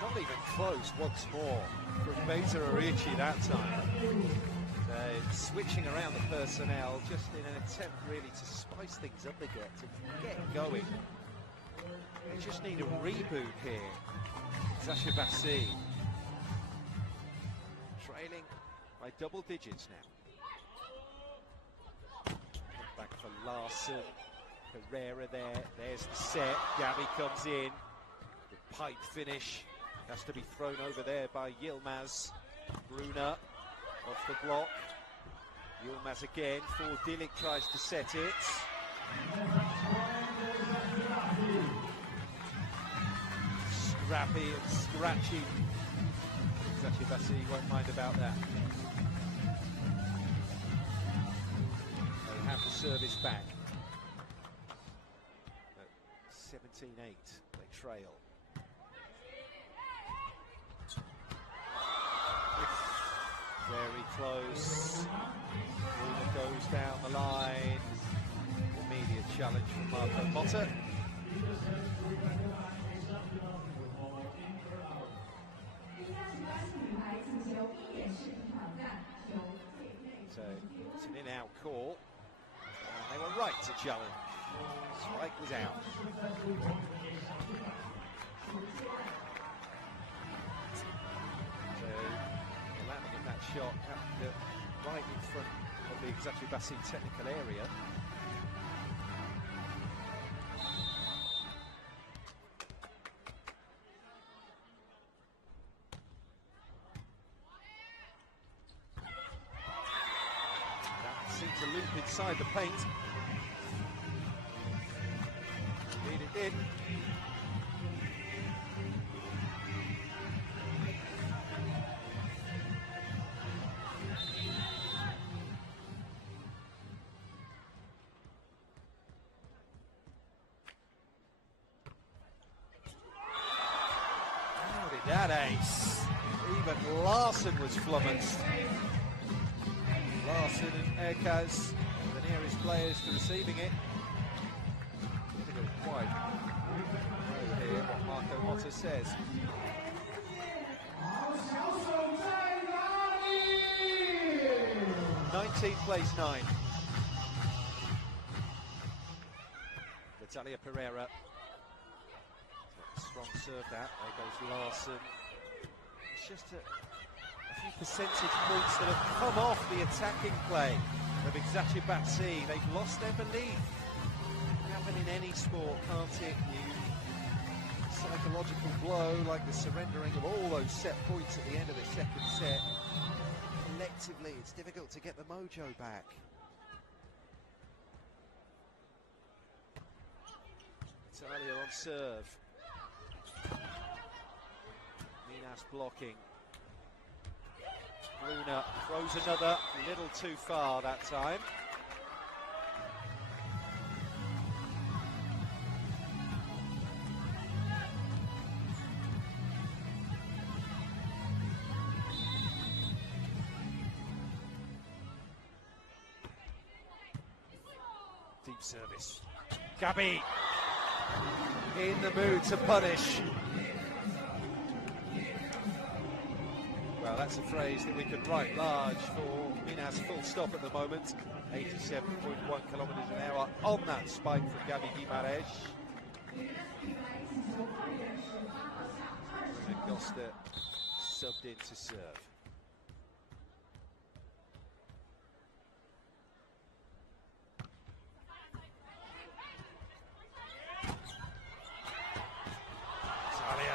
Not even close once more from VitrA that time. Switching around the personnel just in an attempt really to spice things up a bit, to get going. They just need a reboot here. Eczacibasi trailing by double digits now. Back for Larson, Herrera there, there's the set, Gabby comes in, the pipe finish has to be thrown over there by Yilmaz. Bruna off the block. Yilmaz again, Dilik tries to set it. Scrappy and scratchy. Eczacibasi won't mind about that. They have the service back. At 17-8, they trail. Very close. Bruna goes down the line. Immediate challenge from Marco Motta. So it's an in-out call. And they were right to challenge. Strike was out. Shot happened right in front of the Eczacibasi technical area. loop inside the paint. Indeed it did. How did that ace? Even Larson was flummoxed. Larson and Erkaz, the nearest players to receiving it. Difficult quite over here what Marco Motta says. 19th place 9. Natalia Pereira. Strong serve that. There goes Larson. It's just a few percentage points that have come off the attacking play of Eczacibasi. They've lost their belief. It can happen in any sport, can't it? Psychological blow like the surrendering of all those set points at the end of the second set. Collectively, it's difficult to get the mojo back. Italia on serve. Minas blocking. Bruna throws another, a little too far that time. Deep service. Gabi in the mood to punish. Well, that's a phrase that we could write large for Minas, full stop at the moment. 87.1 kilometres an hour on that spike from Gabi Guimarães. Costa subbed in to serve.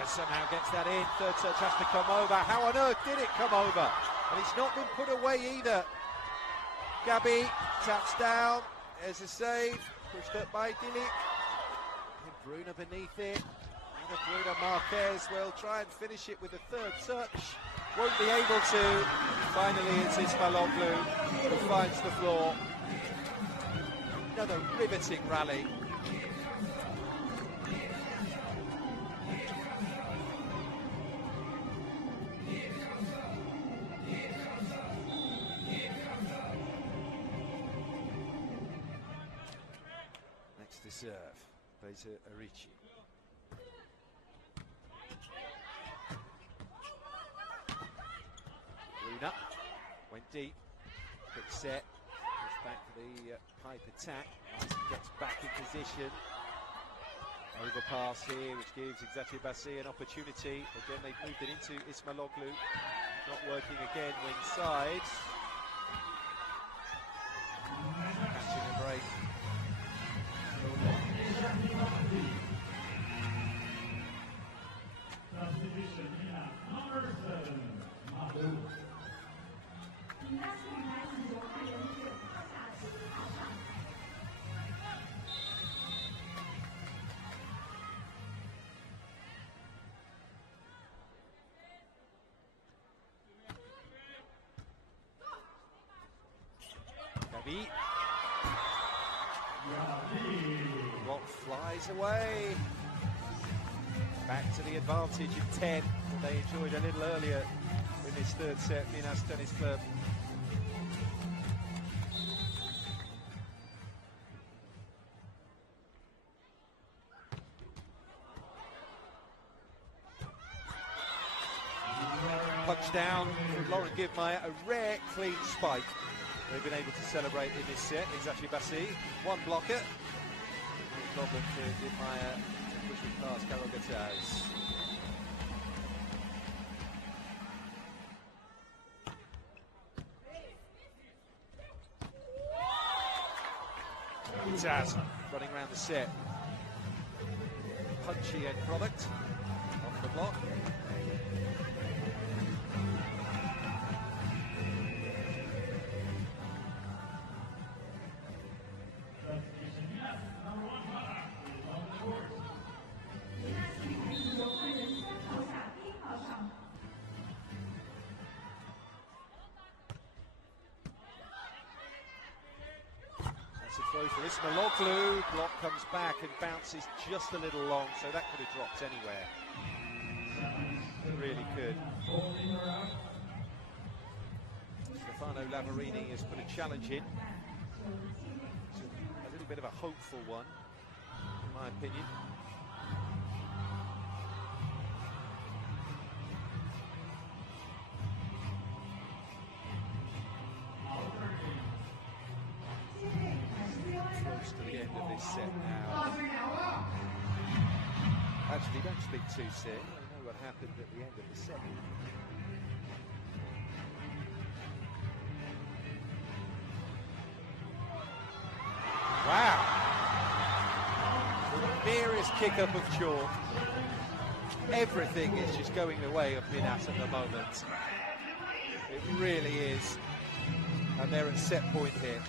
Somehow gets that in. Third touch has to come over. How on earth did it come over? And it's not been put away either. Gabi taps down. There's a save. Pushed up by Dilic. And Bruna beneath it. And Bruna Marquez will try and finish it with a third touch. Won't be able to. Finally it's Ismailoglu who finds the floor. Another riveting rally. To serve, Beta Arici. Bruna went deep, quick set, pushed back for the pipe attack, gets back in position. Overpass here, which gives Eczacibasi an opportunity. Again, they've moved it into Ismailoglu, not working again inside. Catching a break. Gabi. What flies away. Back to the advantage of 10 that they enjoyed a little earlier in this third set, Minas Tennis Club. Punch down from Lauren Givmeyer, a rare clean spike. They've been able to celebrate in this set. Eczacibasi, one blocker. No problem for Givmeyer pushing past Carol Gataz. Gataz running around the set. Punchy end product off the block. throw for Ismailoglu. Block comes back and bounces just a little long, so that could have dropped anywhere. It really could. Stefano Lavarini has put a challenge in. A little bit of a hopeful one, in my opinion. Close to the end of this set now. Actually, don't speak too soon. I know what happened at the end of the second. Wow! The merest kick-up of chalk. Everything is just going the way of Minas at the moment. It really is. And they're at set point here.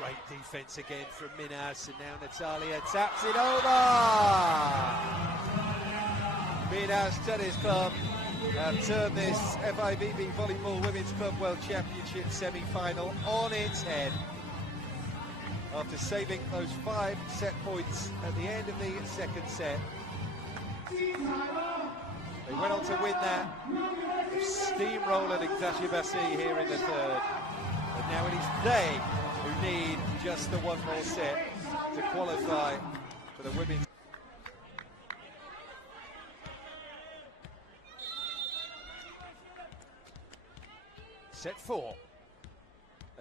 Great defense again from Minas, and now Natalia taps it over. Minas Tennis Club have turned this FIVB Volleyball Women's Club World Championship semi-final on its head after saving those 5 set points at the end of the second set. They went on to win that. They've steamrolled Eczacibasi here in the third. And now it is they who need just the one more set to qualify for the women's. Set 4.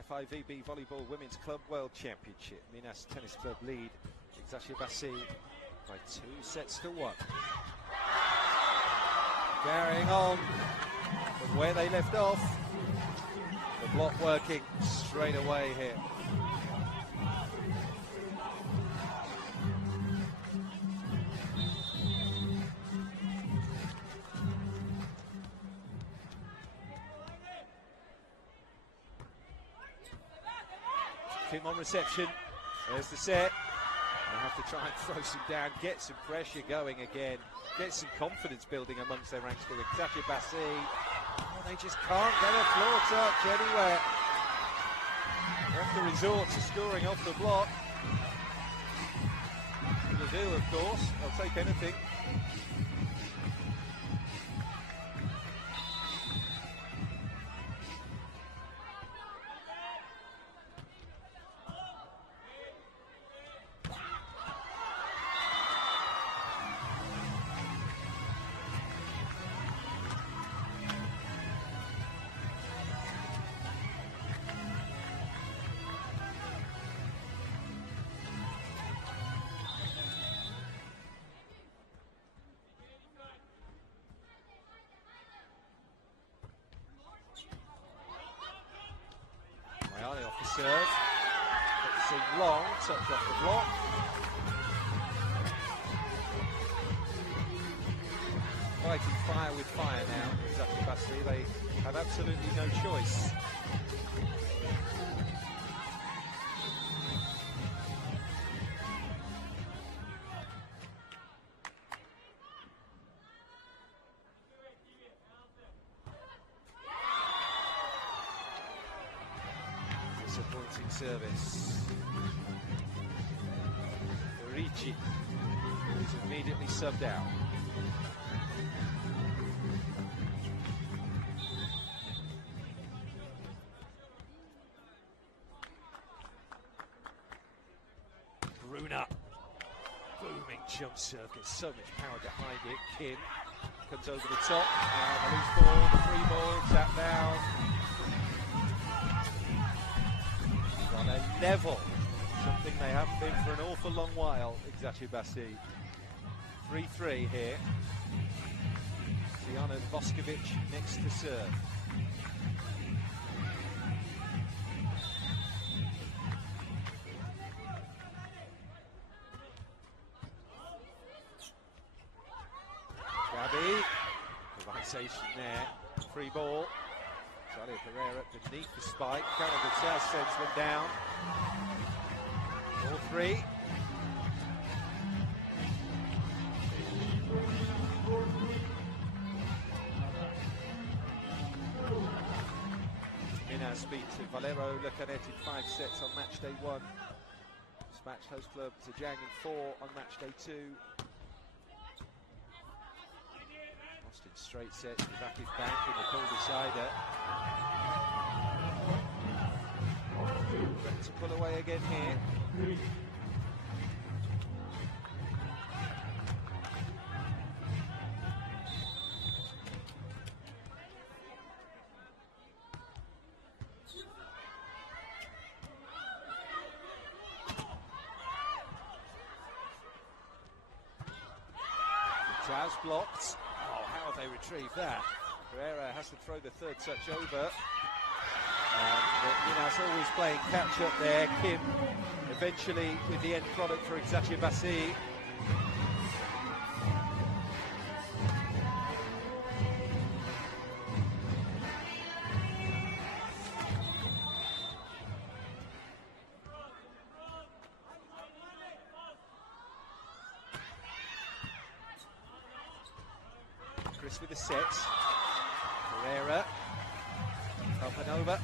FIVB Volleyball Women's Club World Championship. Minas Tennis Club lead Eczacibasi by 2 sets to 1. Carrying on from where they left off. The block working straight away here. Kim on reception. There's the set. They have to try and throw some down, get some pressure going again, get some confidence building amongst their ranks with Eczacibasi. Oh, they just can't get a floor touch anywhere. They have to resort to scoring off the block. They do, of course. They'll take anything. Off the serve, focusing long, touch off the block. Fighting fire with fire now, Eczacibasi. They have absolutely no choice. Disappointing service. Ricci is immediately subbed out. Bruna, booming jump serve, gets so much power behind it. Kim comes over the top, and the loose ball, the free ball, tap down. On a level, something they haven't been for an awful long while, Eczacibasi. 3-3 here. Diana Voskovic next to serve. Gabby, realization there, free ball. Charlie Pereira beneath the spike. Carol Gutierrez sends them down. 4-3. Minas beat Valero Lecanet in 5 sets on match day 1. Dispatched host club Zhejiang in 4 on match day 2. Lost in straight sets with Rakic Bank in the call decider. Ready to pull away again here. Jazz blocked. Oh, how have they retrieved that? Pereira has to throw the third touch over. Minas always playing catch up there. Kim eventually with the end product for Eczacibasi. Chris with the set. Pereira up and over.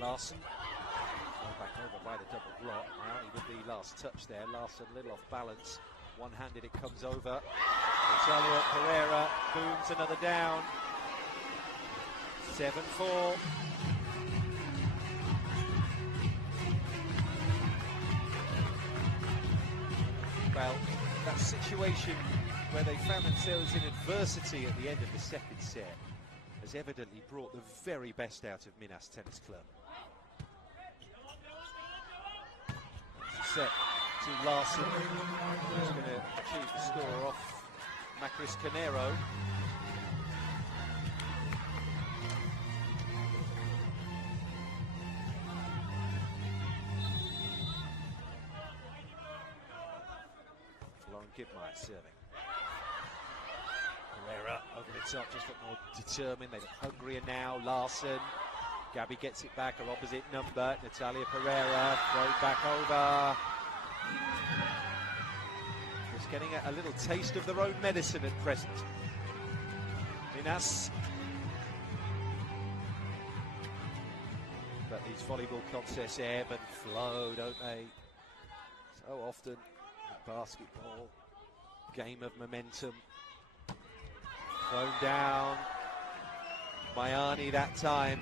Larson, back over by the double block. Miami with the last touch there. Larson a little off balance. One-handed it comes over. Italia, Pereira, booms another down. 7-4. Well, that situation where they found themselves in adversity at the end of the second set has evidently brought the very best out of Minas Tennis Club. Set to Larson, who's going to achieve the score off Macris Canero. Lauren Gibmeyer serving. Pereira over the top, just look more determined. They look hungrier now. Larson. Gabby gets it back, her opposite number. Natalia Pereira, throw back over. Just getting a little taste of their own medicine at present. Minas. But these volleyball contests ebb and flow, don't they? So often, basketball, game of momentum. Thrown down. Mayani that time.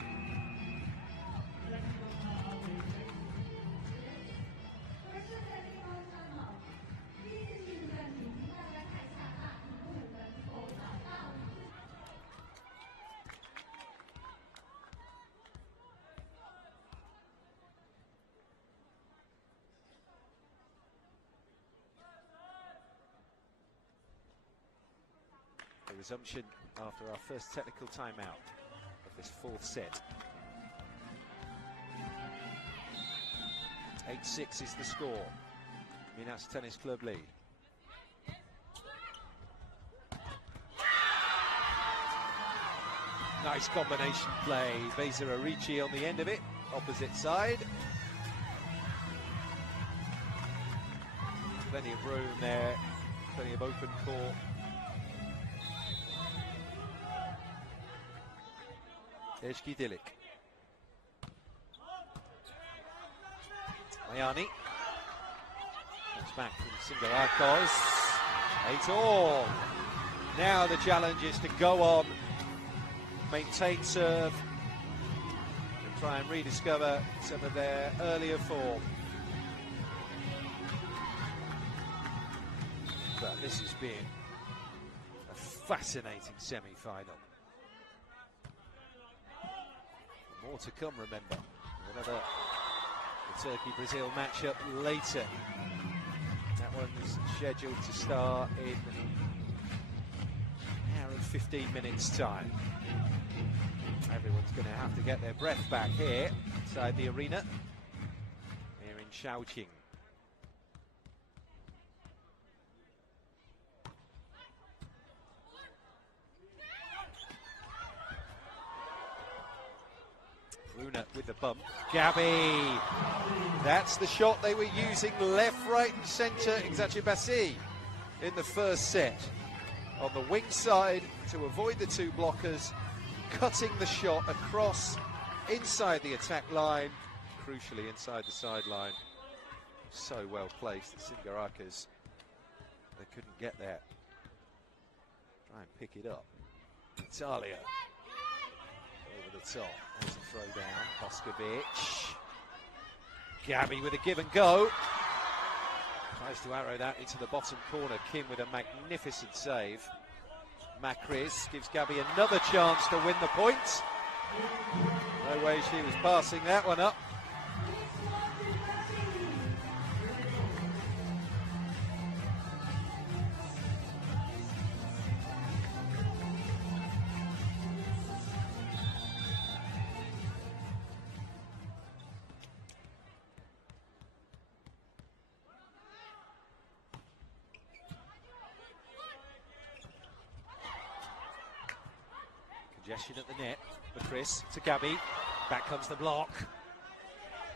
The resumption after our first technical timeout of this 4th set. 8-6 is the score. Minas Tennis Club lead. Nice combination play. Vesa Arici on the end of it, opposite side. Plenty of room there, plenty of open court. Eshki Dilik. Mayani. Comes back from Singarakos. 8-all. Now the challenge is to go on, maintain serve, and try and rediscover some of their earlier form. But this has been a fascinating semi-final. More to come, remember. Another Turkey-Brazil matchup later. That one's scheduled to start in an hour and 15 minutes' time. Everyone's going to have to get their breath back here inside the arena, here in Shaoqing. Runa with the bump. Gabi. That's the shot they were using left, right and centre. Eczacibasi in the first set. On the wing side to avoid the two blockers. Cutting the shot across inside the attack line. Crucially inside the sideline. So well placed. The Singarakas, they couldn't get there. Try and pick it up. Italia. Over the top. There's a throw down. Boskovic. Gabi with a give and go. Tries to arrow that into the bottom corner. Kim with a magnificent save. Macris gives Gabi another chance to win the point. No way she was passing that one up. Congestion at the net for Chris to Gabi. Back comes the block.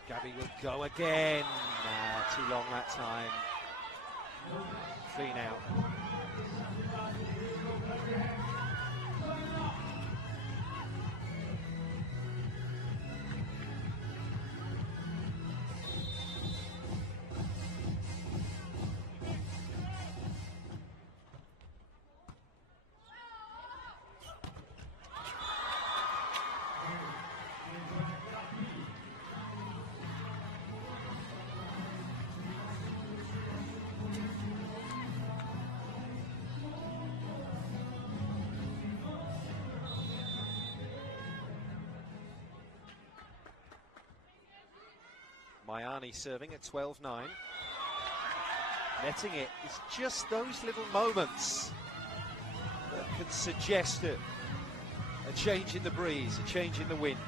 Gabi will go again. Too long that time. Clean out. Mayani serving at 12-9. Netting it is just those little moments that can suggest a change in the breeze, a change in the wind.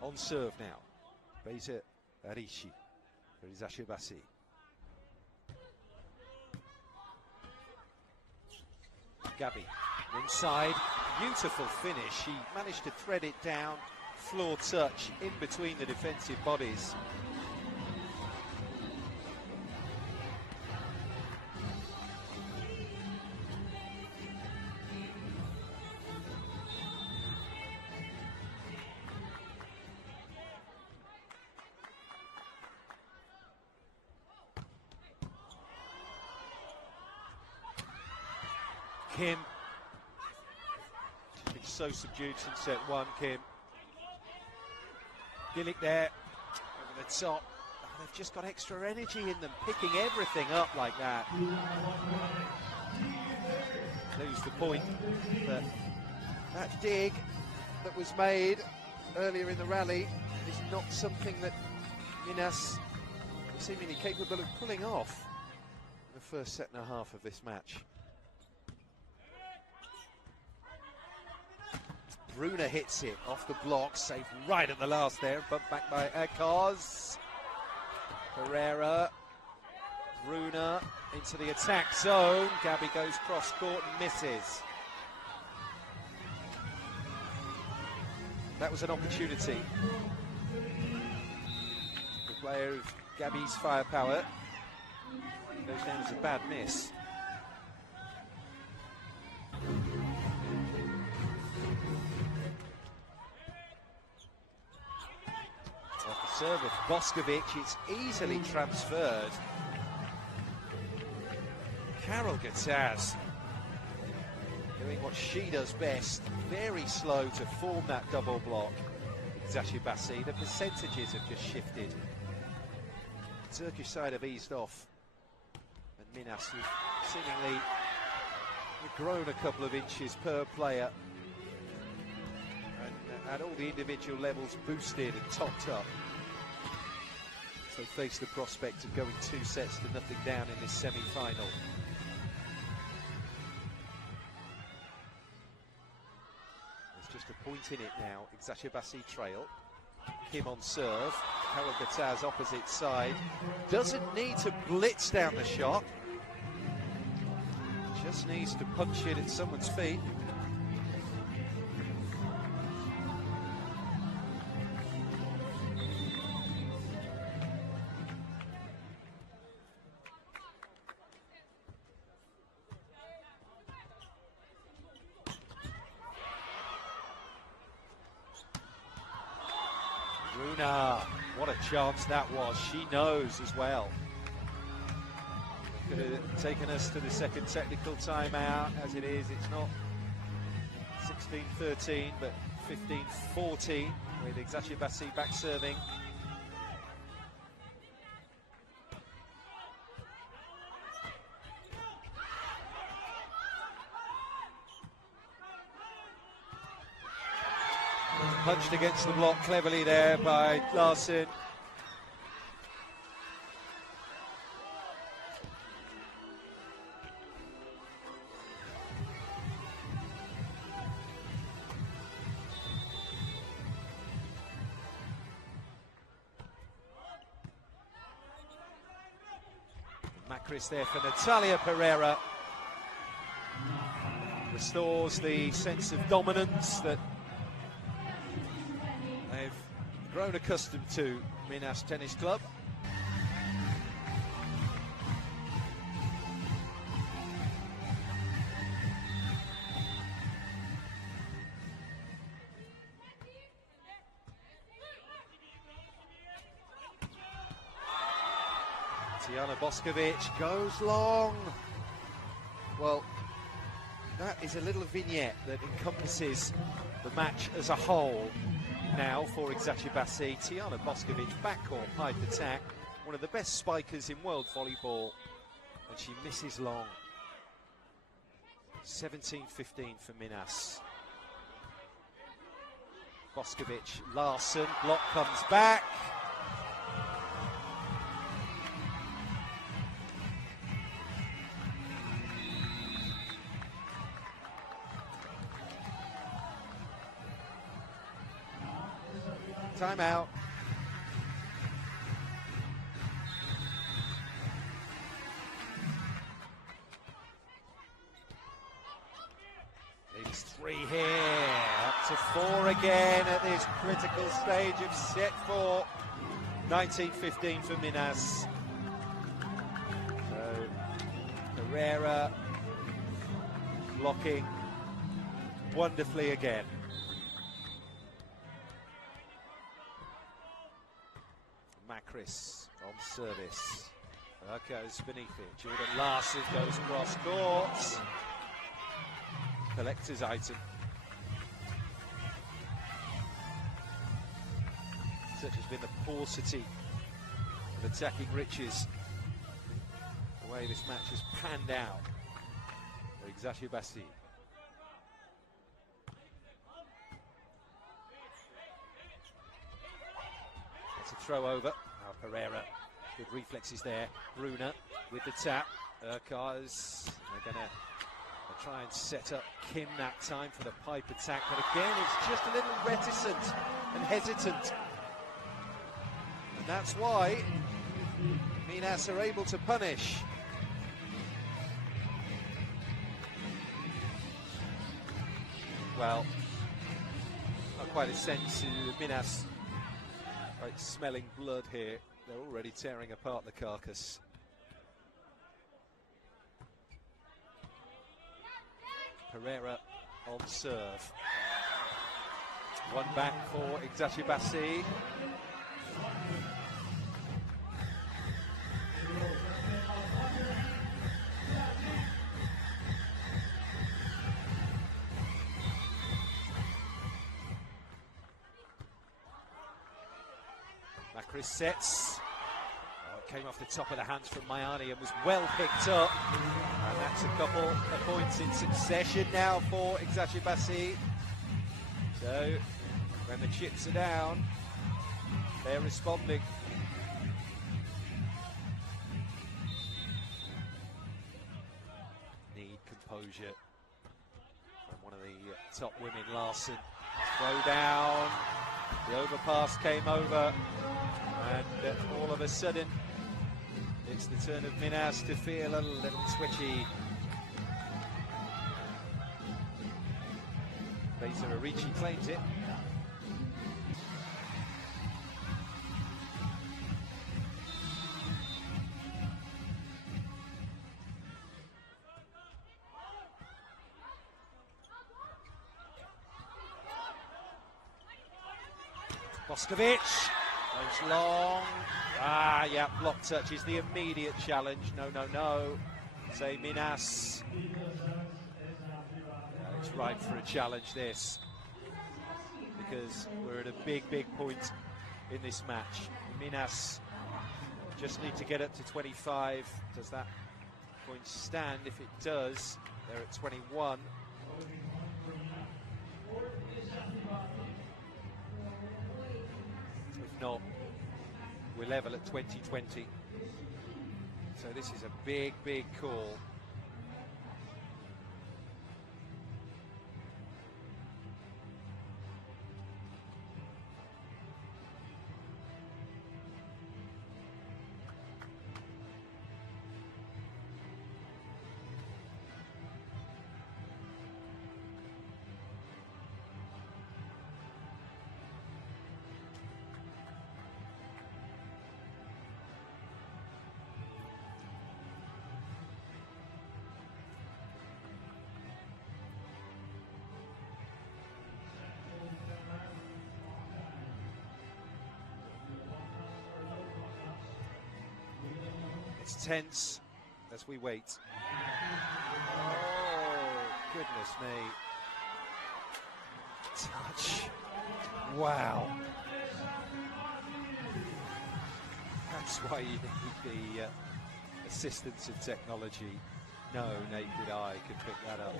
On serve now. Beza Arishi for Eczacibasi. Gabi inside, beautiful finish. She managed to thread it down, floor touch in between the defensive bodies. Kim, she's been so subdued since set one, Kim. Gillick there, over the top. Oh, they've just got extra energy in them, picking everything up like that. Lose the point, but that dig that was made earlier in the rally is not something that Minas are seemingly capable of pulling off in the first set and a half of this match. Runa hits it off the block, saved right at the last there, bumped back by Akaz. Pereira, Runa into the attack zone. Gabi goes cross court and misses. That was an opportunity. The player of Gabi's firepower goes down as a bad miss. Serve of Boskovic, it's easily transferred. Carol Gataz doing what she does best, very slow to form that double block. Eczacibasi, the percentages have just shifted. The Turkish side have eased off, and Minas have seemingly grown a couple of inches per player, and at all the individual levels boosted and topped up. They face the prospect of going 2 sets to nothing down in this semi-final. There's just a point in it now. Eczacibasi trail. Kim on serve. Carol Gataz opposite side. Doesn't need to blitz down the shot. Just needs to punch it at someone's feet. Runa, what a chance that was. She knows as well. Could have taken us to the second technical timeout. As it is, it's not 16-13, but 15-14 with Eczacibasi back serving. Punched against the block cleverly there by Larson. Macris there for Natalia Pereira. Restores the sense of dominance that they've grown accustomed to, Minas Tennis Club. Tijana Boskovic goes long. Well, that is a little vignette that encompasses the match as a whole now for Eczacibasi. Tijana Boskovic, backcourt pipe attack, one of the best spikers in world volleyball, and she misses long. 17-15 for Minas. Boskovic, Larson, block comes back. Timeout. It's 3 here, up to 4 again at this critical stage of set 4. 19-15 for Minas. So Pereira blocking wonderfully again. Macris on service. Goes beneath it. Jordan Larson goes cross court. Collector's item. Such has been the paucity of attacking riches. The way this match has panned out for Eczacibasi. That's a throw over. Now Pereira, good reflexes there. Bruna with the tap. Urquhart, they're going to try and set up Kim that time for the pipe attack. But again, it's just a little reticent and hesitant. And that's why Minas are able to punish. Well, not quite a sense of Minas. Right, smelling blood here. They're already tearing apart the carcass. Pereira on serve. One back for Eczacibasi. Macris sets. Oh, it came off the top of the hands from Mayani and was well picked up. And that's a couple of points in succession now for Eczacibasi. So, when the chips are down, they're responding. Need composure from one of the top women, Larson. Throw down. The overpass came over, and all of a sudden, it's the turn of Minas to feel a little twitchy. Later, Arici claims it. Boskovic goes long. Yeah, block touch is the immediate challenge. No. Say Minas. It's ripe for a challenge, this, because we're at a big point in this match. Minas just need to get up to 25. Does that point stand? If it does, they're at 21. If not, we're level at 20-20. So this is a big call. It's tense as we wait. Oh, goodness me. Touch. Wow. That's why you need the assistance of technology. No naked eye can pick that up.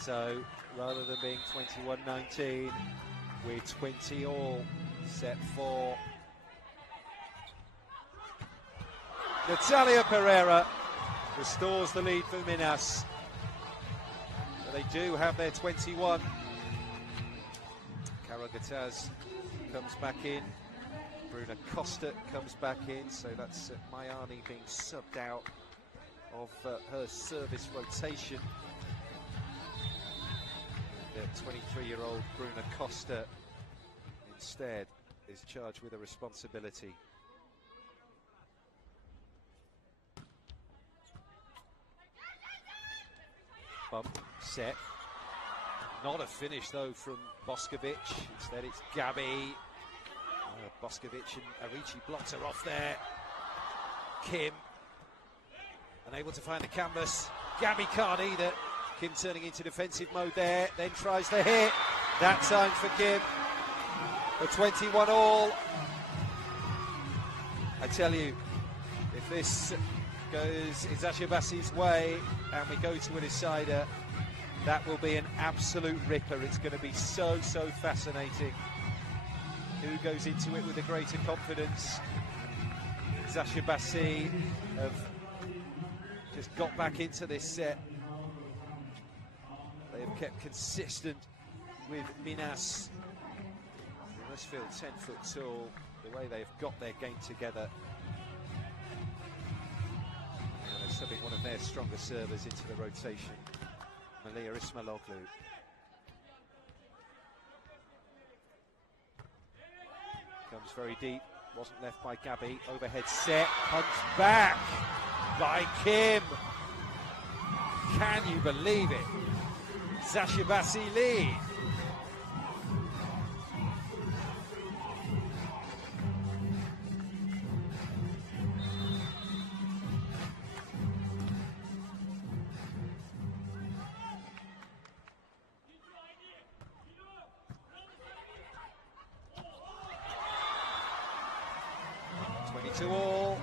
So, rather than being 21-19, we're 20 all, set 4. Natalia Pereira restores the lead for Minas. But they do have their 21. Karagataz comes back in. Bruna Costa comes back in. So that's Mayani being subbed out of her service rotation. The 23-year-old Bruna Costa instead is charged with a responsibility. Bump, set. Not a finish though from Boskovic. Instead it's Gabi. Boskovic and Arici blocks her off there. Kim unable to find the canvas. Gabi can't either. Kim turning into defensive mode there, then tries the hit. That time for Kim. For 21 all. I tell you, if this goes Eczacibasi's way and we go to a decider, that will be an absolute ripper. It's going to be so fascinating. Who goes into it with a greater confidence? Eczacibasi have just got back into this set. They have kept consistent with Minas. They must feel 10 foot tall, the way they've got their game together. And they're subbing one of their stronger servers into the rotation, Malia Ismailoglu. Comes very deep, wasn't left by Gabi. Overhead set, punch back by Kim. Can you believe it? Eczacibasi lead. To all.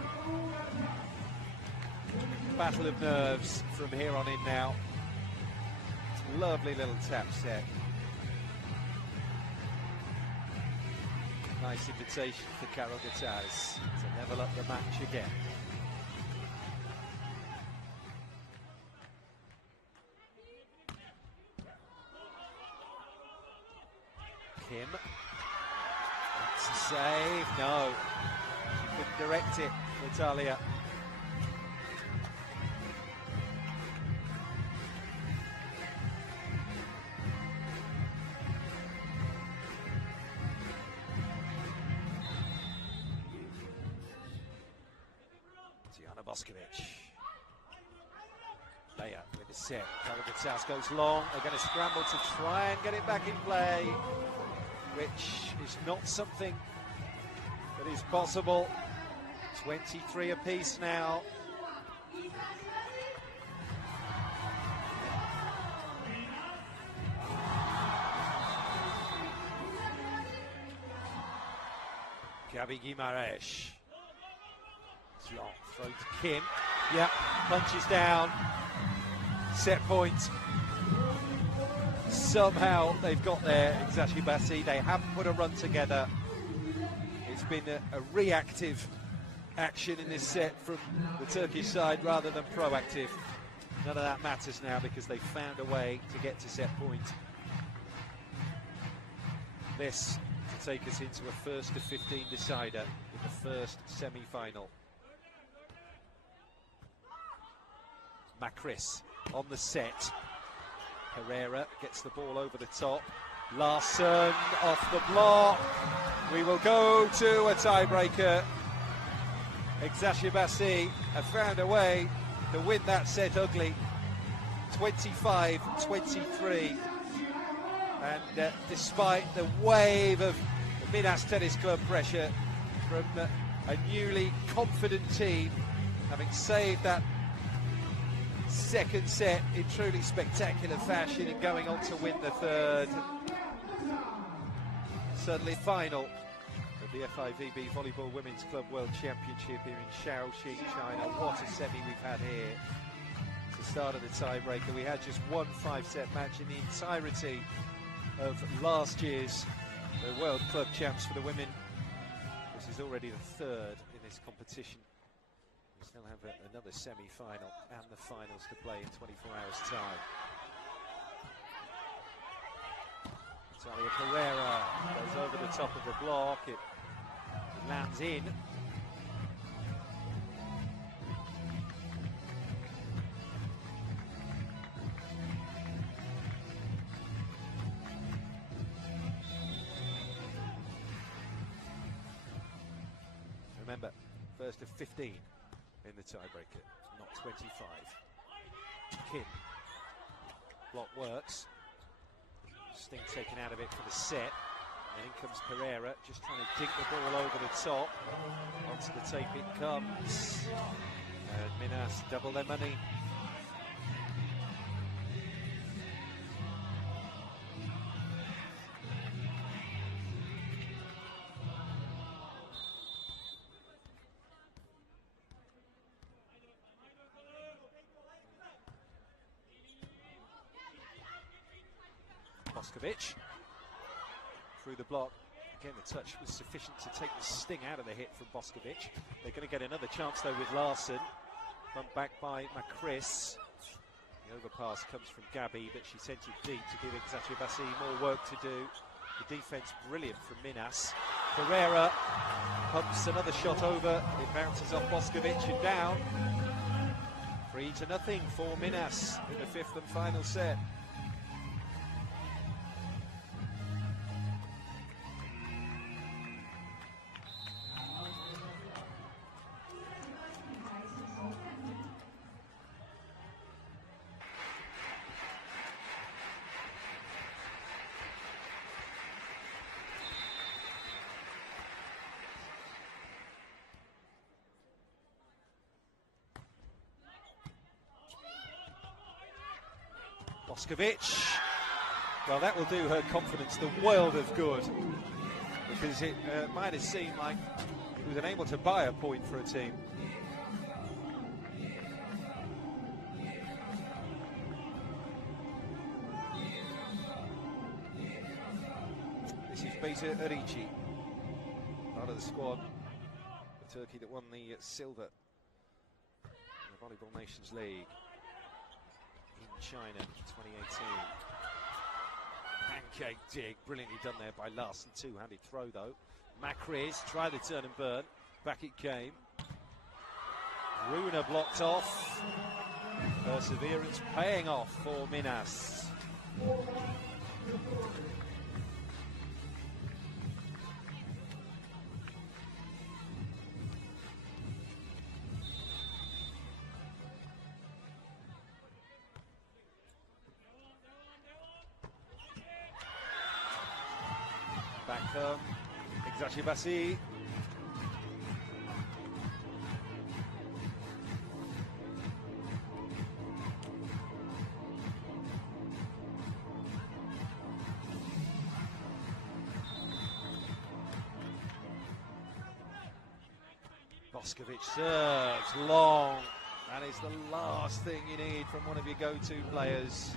Battle of nerves from here on in now. Lovely little tap set. Nice invitation for Karagataz to level up the match again. Kim. That's a save. No. Couldn't direct it, Natalia. Boskovic. Leia with the set. Karagitzas goes long. They're going to scramble to try and get it back in play, which is not something that is possible. 23 apiece now. Gabi Guimaraes. It's long. Throw to Kim. Yeah, punches down. Set point. Somehow they've got there. Eczacibasi. They haven't put a run together. It's been a reactive action in this set from the Turkish side rather than proactive. None of that matters now because they've found a way to get to set point. This to take us into a first to 15 decider in the first semi-final. Macris on the set. Pereira gets the ball over the top. Larsson off the block. We will go to a tiebreaker. Eczacibasi have found a way to win that set ugly. 25-23. And despite the wave of Minas Tennis Club pressure from a newly confident team, having saved that second set in truly spectacular fashion and going on to win the third. Suddenly final of the FIVB Volleyball Women's Club World Championship here in Shaoxing, China. What a semi we've had here. It's the start of the tiebreaker. We had just one 5-set match in the entirety of last year's World Club Champs for the women. This is already the third in this competition. We still have another semi-final and the finals to play in 24 hours' time. Natalia Pereira goes over the top of the block. It lands in. Remember, first of 15 in the tiebreaker, not 25. Kim. Block works. Sting taken out of it for the set. And in comes Pereira, just trying to dink the ball over the top. Onto the tape it comes. And Minas double their money. Boskovic through the block. Again, the touch was sufficient to take the sting out of the hit from Boskovic. They're going to get another chance though with Larsson. Bumped back by Macris. The overpass comes from Gabi, but she sent it deep to give Eczacibasi more work to do. The defence brilliant from Minas. Pereira pumps another shot over. It bounces off Boskovic and down. 3-0 for Minas in the fifth and final set. Boskovic, well, that will do her confidence the world of good, because it might have seemed like he was unable to buy a point for a team. This is Beta Arici, part of the squad, the Turkey that won the silver in the Volleyball Nations League in China 2018. Pancake dig, brilliantly done there by Larsson. Two-handed throw though. Macris tried the turn and burn. Back it came. Runa blocked off. Perseverance paying off for Minas. Back come Eczacibasi. Boskovic serves long. That is the last thing you need from one of your go-to players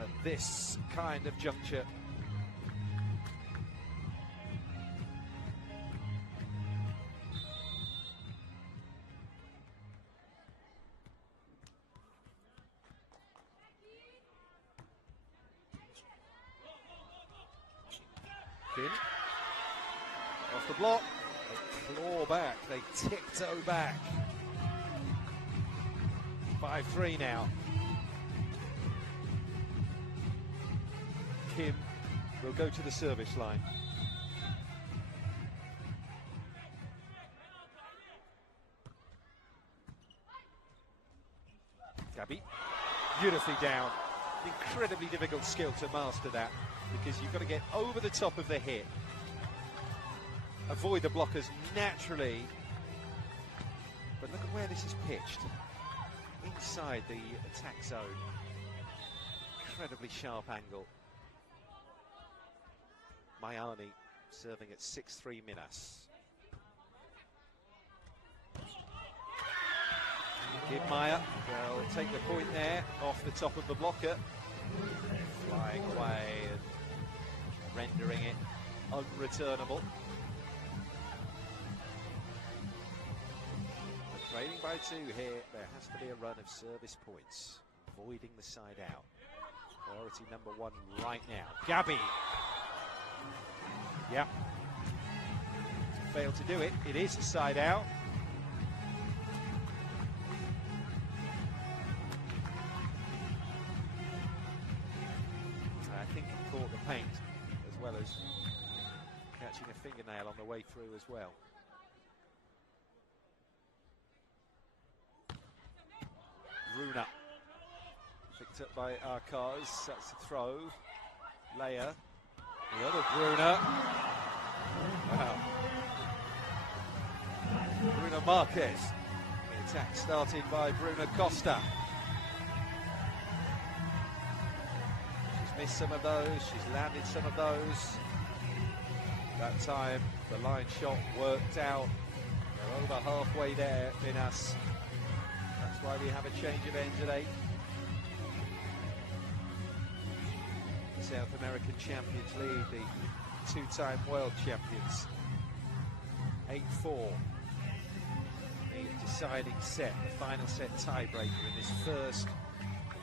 at this kind of juncture. Kim off the block. They claw back, they tiptoe back. 5-3 now. Kim will go to the service line. Gabby, beautifully down. Incredibly difficult skill to master that, because you've got to get over the top of the hit, avoid the blockers naturally, but look at where this is pitched. Inside the attack zone. Incredibly sharp angle. Mayani serving at 6-3 Minas. Kid Maya will take the point there off the top of the blocker. Flying away and rendering it unreturnable. Trailing by 2 here, there has to be a run of service points, avoiding the side out. Priority number 1 right now. Gabby. Yep. Failed to do it. It is a side out. I think it caught the paint as well as catching a fingernail on the way through as well. Bruna picked up by Arkaz. That's a throw. Leia. The other Bruna. Wow. Bruna Marquez. The attack started by Bruna Costa. She's missed some of those. She's landed some of those. That time the line shot worked out. They're over halfway there, Minas. That's why we have a change of ends at 8. The South American Champions League, the 2-time world champions. 8-4. The deciding set, the final set tiebreaker in this first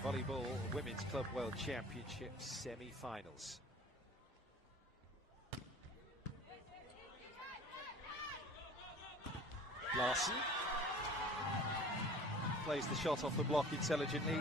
Volleyball Women's Club World Championship semi-finals. Larson plays the shot off the block intelligently.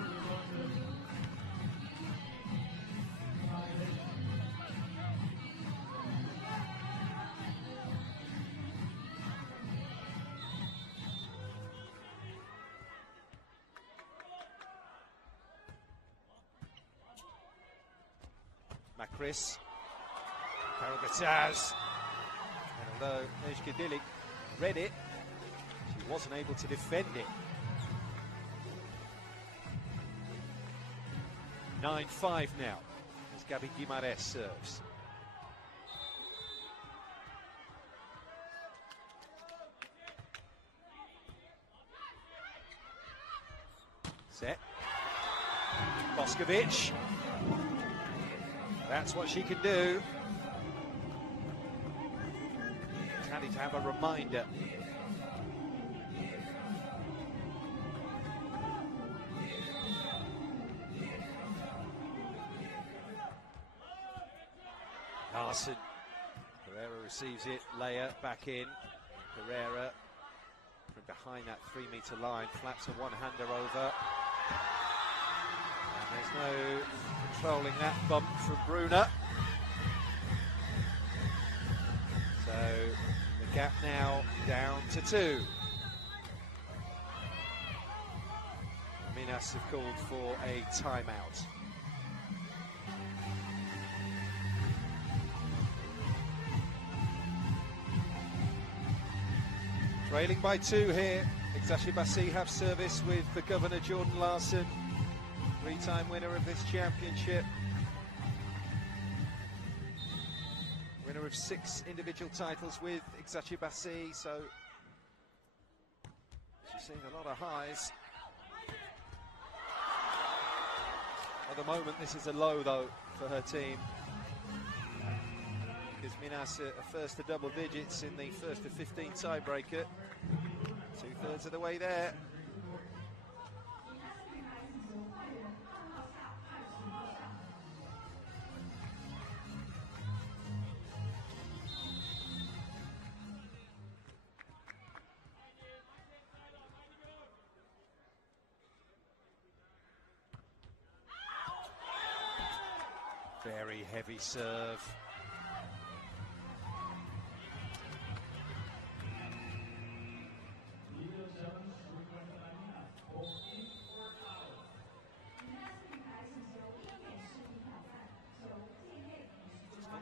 Macris, Karagataz, and although Nejka Dilik read it, she wasn't able to defend it. 9-5 now, as Gabi Guimarães serves. Set. Boskovic. That's what she can do. She's handy to have a reminder. Larson. Pereira receives it. Leia back in. Pereira from behind that 3-meter line flaps a one-hander over. And there's no controlling that bump from Bruna. So the gap now down to 2. Minas have called for a timeout. Trailing by 2 here. Eczacibasi have service with the governor Jordan Larson, 3-time winner of this championship. Winner of 6 individual titles with Eczacibasi, so she's seeing a lot of highs. At the moment, this is a low, though, for her team. Because Minas are first to double digits in the first to 15 tiebreaker. 2/3 of the way there. Very heavy serve.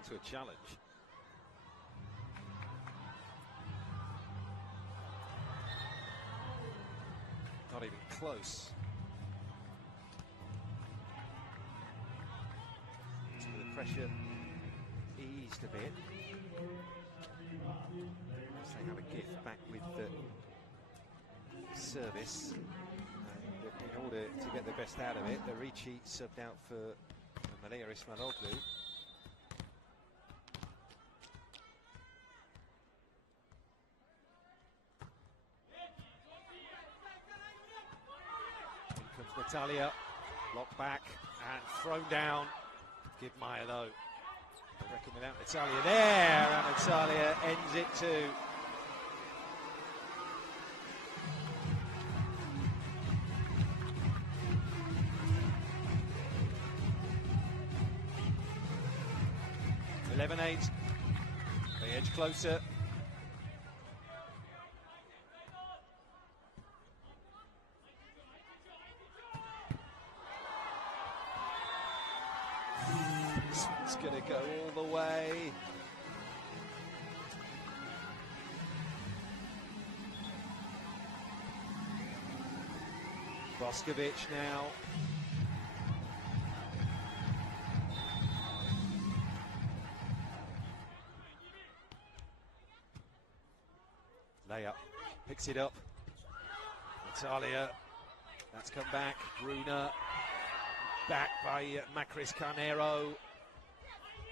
To a challenge. Not even close. So the pressure eased a bit. They have a gift back with the service. And in order to get the best out of it, Ricci subbed out for Malia Ismailoglu. Natalia, locked back and thrown down. Give Maya though. I reckon without Natalia there, and Natalia ends it too. (11-8). They edge closer. It's going to go all the way. Boskovic now. Layup, picks it up. Natalia, that's come back. Bruna, back by Macris Carnero.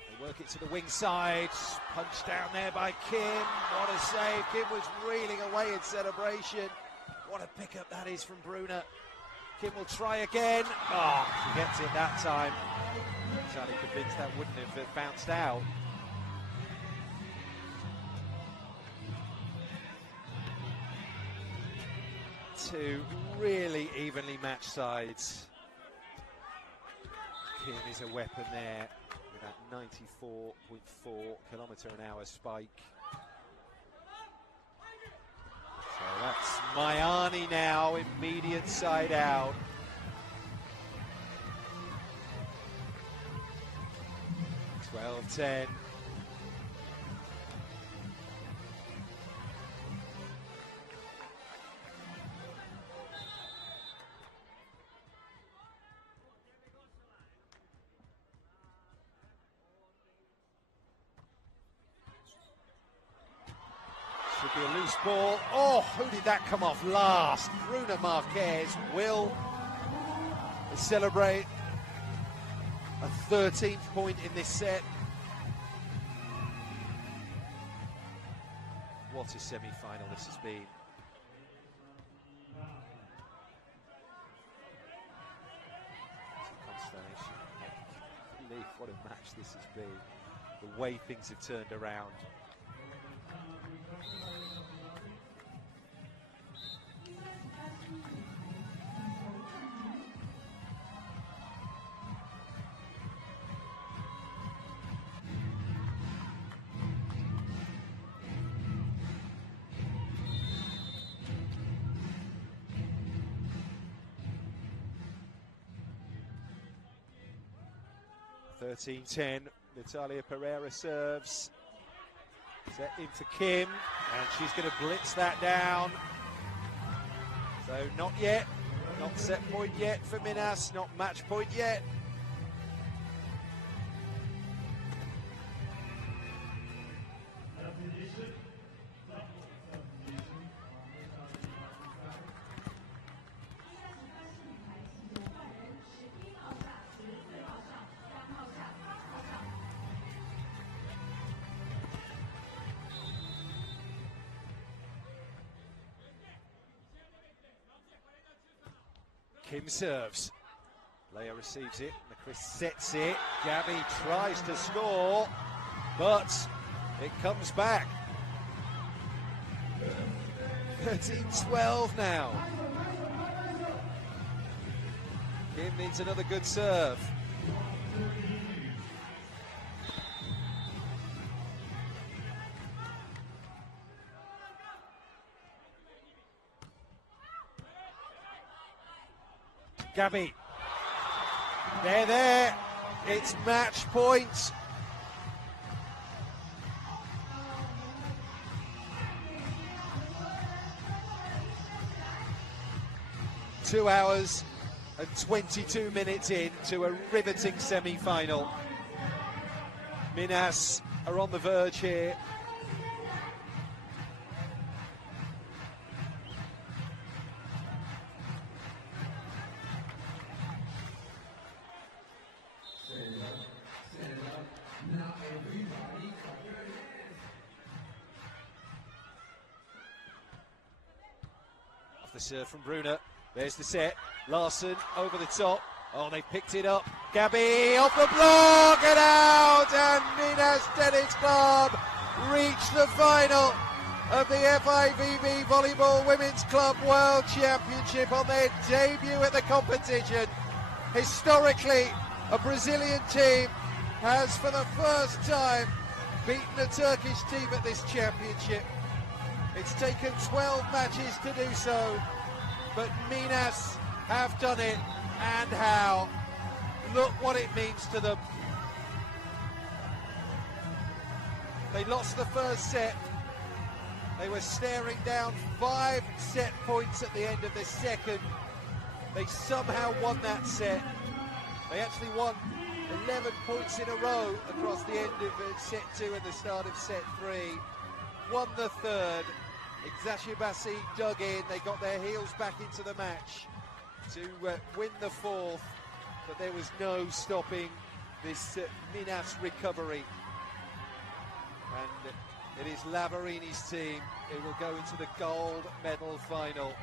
They work it to the wing side. Punch down there by Kim. What a save. Kim was reeling away in celebration. What a pickup that is from Bruna. Kim will try again. Oh, she gets it that time. Totally convinced that wouldn't have bounced out. Two really evenly matched sides. Kim is a weapon there with that 94.4 km/h spike. So that's Mayani now, immediate side out. (12-10). Should be a loose ball. Oh, who did that come off last? Bruna Marquez will celebrate a 13th point in this set. What a semi-final this has been. It's a constellation. I can't believe what a match this has been. The way things have turned around. (13-10). Natalia Pereira serves. Set in for Kim, and she's going to blitz that down. So not yet, not set point yet for Minas, not match point yet. Kim serves. Leia receives it. McCris sets it. Gabby tries to score, but it comes back. 13-12 now. Kim needs another good serve. Gabby, they're there, it's match point. Two hours and 22 minutes into a riveting semi-final. Minas are on the verge here. The serve from Bruna. There's the set. Larson over the top. Oh, they picked it up. Gabby off the block and out. And Minas Tennis Club reach the final of the FIVB Volleyball Women's Club World Championship on their debut at the competition. Historically, a Brazilian team has for the first time beaten a Turkish team at this championship. It's taken 12 matches to do so, but Minas have done it, and how. Look what it means to them. They lost the first set. They were staring down 5 set points at the end of the second. They somehow won that set. They actually won 11 points in a row across the end of set 2 and the start of set 3. Won the third. Eczacibasi dug in. They got their heels back into the match to win the fourth, but there was no stopping this Minas recovery. And it is Lavarini's team who will go into the gold medal final.